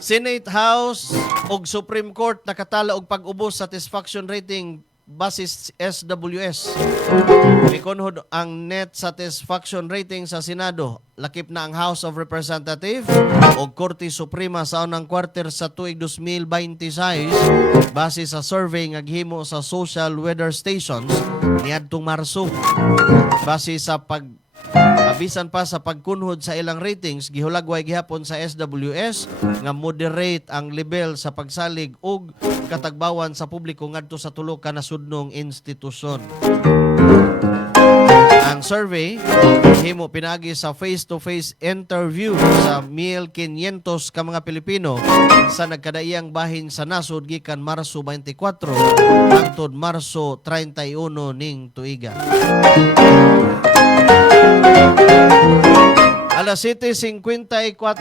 Senate House ug Supreme Court nakatala og pag-ubos satisfaction rating basis SWS. Mikonhod ang net satisfaction rating sa Senado. Lakip na ang House of Representatives o Korte Suprema sa unang quarter sa tuig 2026 base sa survey nga gihimo sa social weather stations niadtong Marso. Base sa abisan pa sa pagkunhod sa ilang ratings, gihulagway gihapon sa SWS nga moderate ang level sa pagsalig ug katagbawan sa publiko ngadto sa tulo ka nasudnong institusyon. Ang survey himo pinagi sa face-to-face interview sa 1,500 ka mga Pilipino sa nagkadaiyang bahin sa nasod gikan Marso 24 hangtod Marso 31 ning tuiga. Alas 7:54.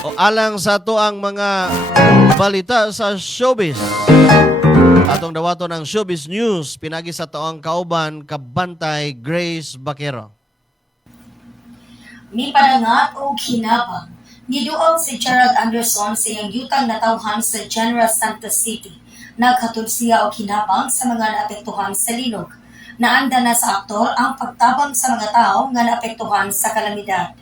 O alang sa to ang mga balita sa showbiz. Atong dawato ng showbiz news, pinagi sa to ang kauban kabantay Grace Baquero. Mipadangat o hinabang, niduol si Gerald Anderson sa iyang yutang natawhan sa General Santos City. Naghatod siya o hinabang sa mga naapektuhan sa linog. Naanda na sa aktor ang pagtabang sa mga tao nga naapektuhan sa kalamidad.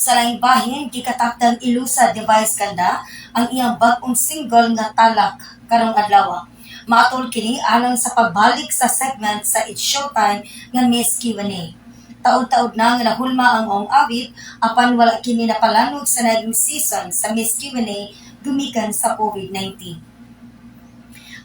Sa laing bahin, gikatakdang ilusa device kanda ang iyang bag-ong single nga Talak karong adlaw. Maatol kini alang sa pagbalik sa segment sa It's Showtime nga Miss Q&A. Taod-taod na nga nahulma ang maong awit apan wala kini napalanog sa naging season sa Miss Q&A gumikan sa COVID-19.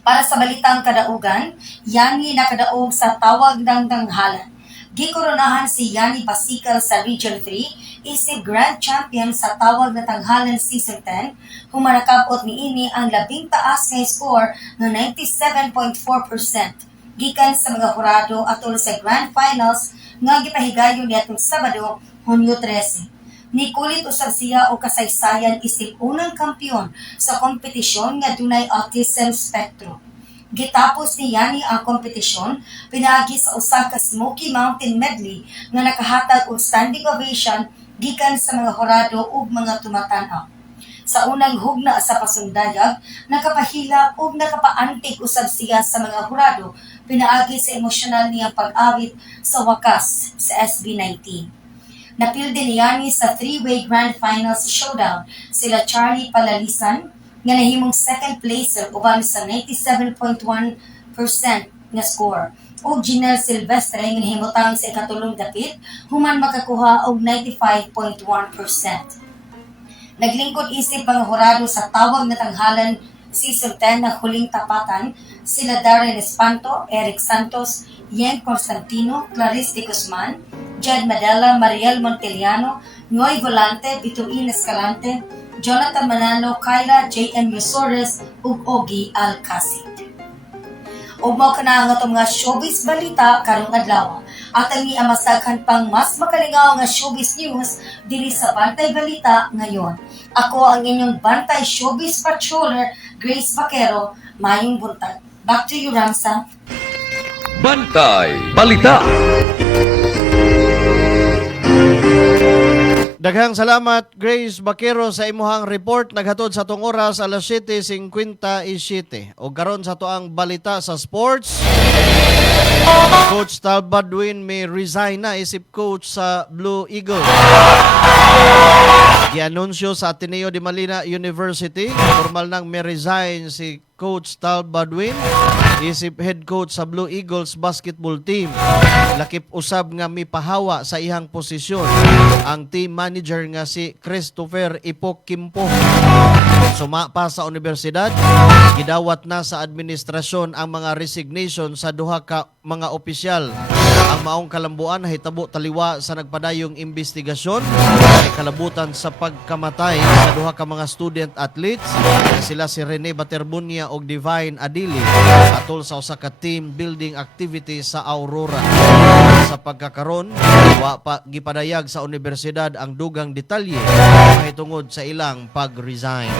Para sa balitang kadaugan, Yani nakadaog sa tawag ng tanghalan. Gikoronahan si Yani Basical sa Region 3, isip Grand Champion sa tawag na tanghalan Season 10, humanakapot niini ang labing taas nga score ng 97.4%. Gikan sa mga hurado atol sa Grand Finals nga gipahigayon niadtong Sabado, Hunyo 13. Nikulit usab siya o kasaysayan isip unang kampiyon sa kompetisyon nga dunay autism spectrum. Gitapos ni Yani ang kompetisyon, pinagi sa usa ka Smoky Mountain medley nga nakahatag og standing ovation gikan sa mga hurado ug mga tumatanaw. Sa unang hugna sa pasundayag, nakapahilak ug nakapaantig usab siya sa mga hurado, pinaagi sa emosyonal niyang pag-awit sa wakas sa SB19. Napildi ni Yani sa three-way Grand Finals showdown sila Charlie Palalisan nga nahimong second placer uban sa 97.1% nga score ug Jinel Silvestre nga nahimutang sa ikatulong dapit human makakuha og 95.1%. Naglingkod isip mga hurado sa tawag na tanghalan Season 10 na huling tapatan sila Darren Espanto, Eric Santos, Yen Constantino, Clarice de Guzman, Jed Medela, Mariel Monteliano, Noy Volante, Bituin Escalante, Jonathan Manalo, Kyla, J.M. Yusores, ug Ogie Alcacid. Ug mao kana nga mga showbiz balita karong adlaw. At ang iamasakan pang mas makalingaw nga showbiz news dili sa Bantay Balita ngayon. Ako ang inyong Bantay Showbiz Patroller, Grace Baquero. Mayong buntag. Back to you, Ramsa. Bantay Balita. Daghang salamat Grace Baquero sa imuhang report naghatod sa tong oras alas 7:57. O karon sa toang balita sa sports. Coach Tal Badwin may resign na isip coach sa Blue Eagles. Gianunsyo sa Ateneo de Manila University, formal nang may resign si Coach Tal Badwin, isip head coach sa Blue Eagles basketball team. Lakip usab nga mipahawa sa ihang posisyon ang team manager nga si Christopher Ipok Kimpo. Sumapa sa universidad, gidawat na sa administrasyon ang mga resignation sa duha ka mga opisyal. Ang maong kalambuan hitabo taliwa sa nagpadayong investigasyon ay kalabutan sa pagkamatay sa duha ka mga student athletes sila si Rene Baterbunia og Divine Adili atol sa usa ka team building activity sa Aurora. Sa pagkakaron, wa pa gipadayag sa universidad ang dugang detalye mahitungod sa ilang pag-resign.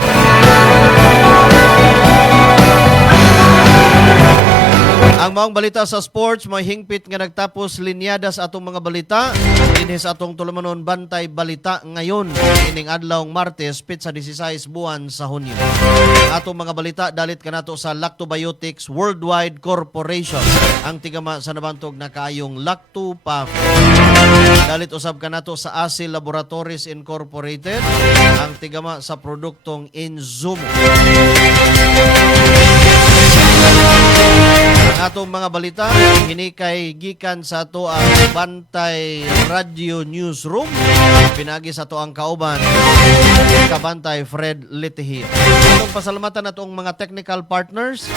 Ang maong balita sa sports, may hingpit nga nagtapos linyada sa atong mga balita. Dinhi sa atong tulumanon Bantay Balita ngayon, ining adlawng Martes, pit sa 16 buwan sa Hunyo. Atong mga balita, dalit kanato sa Lactobiotics Worldwide Corporation. Ang tigama sa nabantog na kaayong Lacto-Paf. Dalit usab kanato sa Asil Laboratories Incorporated. Ang tigama sa produktong Inzumo. Ang atong mga balita hinikay gikan sa ato ang Bantay Radio Newsroom. Pinagi sa ato ang kauban Kabantay Fred Litihia. Atong pasalamatan atong mga technical partners.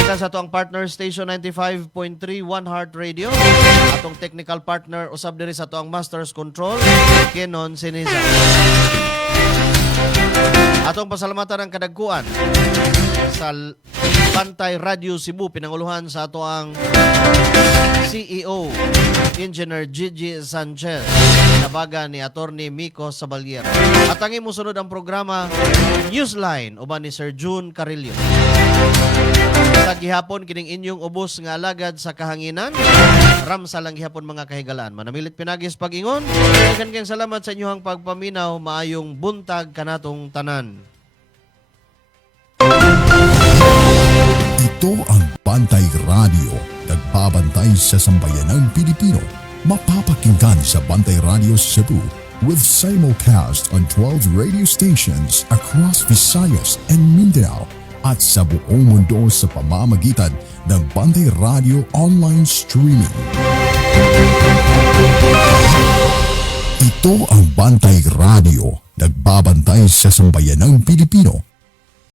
Kita sa ato ang partner station 95.3 One Heart Radio. Atong technical partner usab diri sa ato ang Masters Control Kenon Sinisa. Atong pasalamatan ang kadagkuan sa Bantay Radio Cebu, pinanguluhan sa ato ang CEO Engineer Gigi Sanchez, nabaga ni Attorney Miko Sabalier. At ang imusunod ang programa Newsline uban ni Sir June Carillo. Sa gihapon kining inyong ubos nga alagad sa kahanginan, ramsa lang gihapon mga kahigalaan. Manamilit pinagis pag-ingon. Daghang salamat sa inyong pagpaminaw, maayong buntag kanatong tanan. Ito ang Bantay Radio, nagbabantay sa sambayanang Pilipino. Mapapakinggan sa Bantay Radio Cebu with simulcast on 12 radio stations across Visayas and Mindanao at sa buong mundo sa pamamagitan ng Bantay Radio online streaming. Ito ang Bantay Radio, nagbabantay sa sambayanang Pilipino.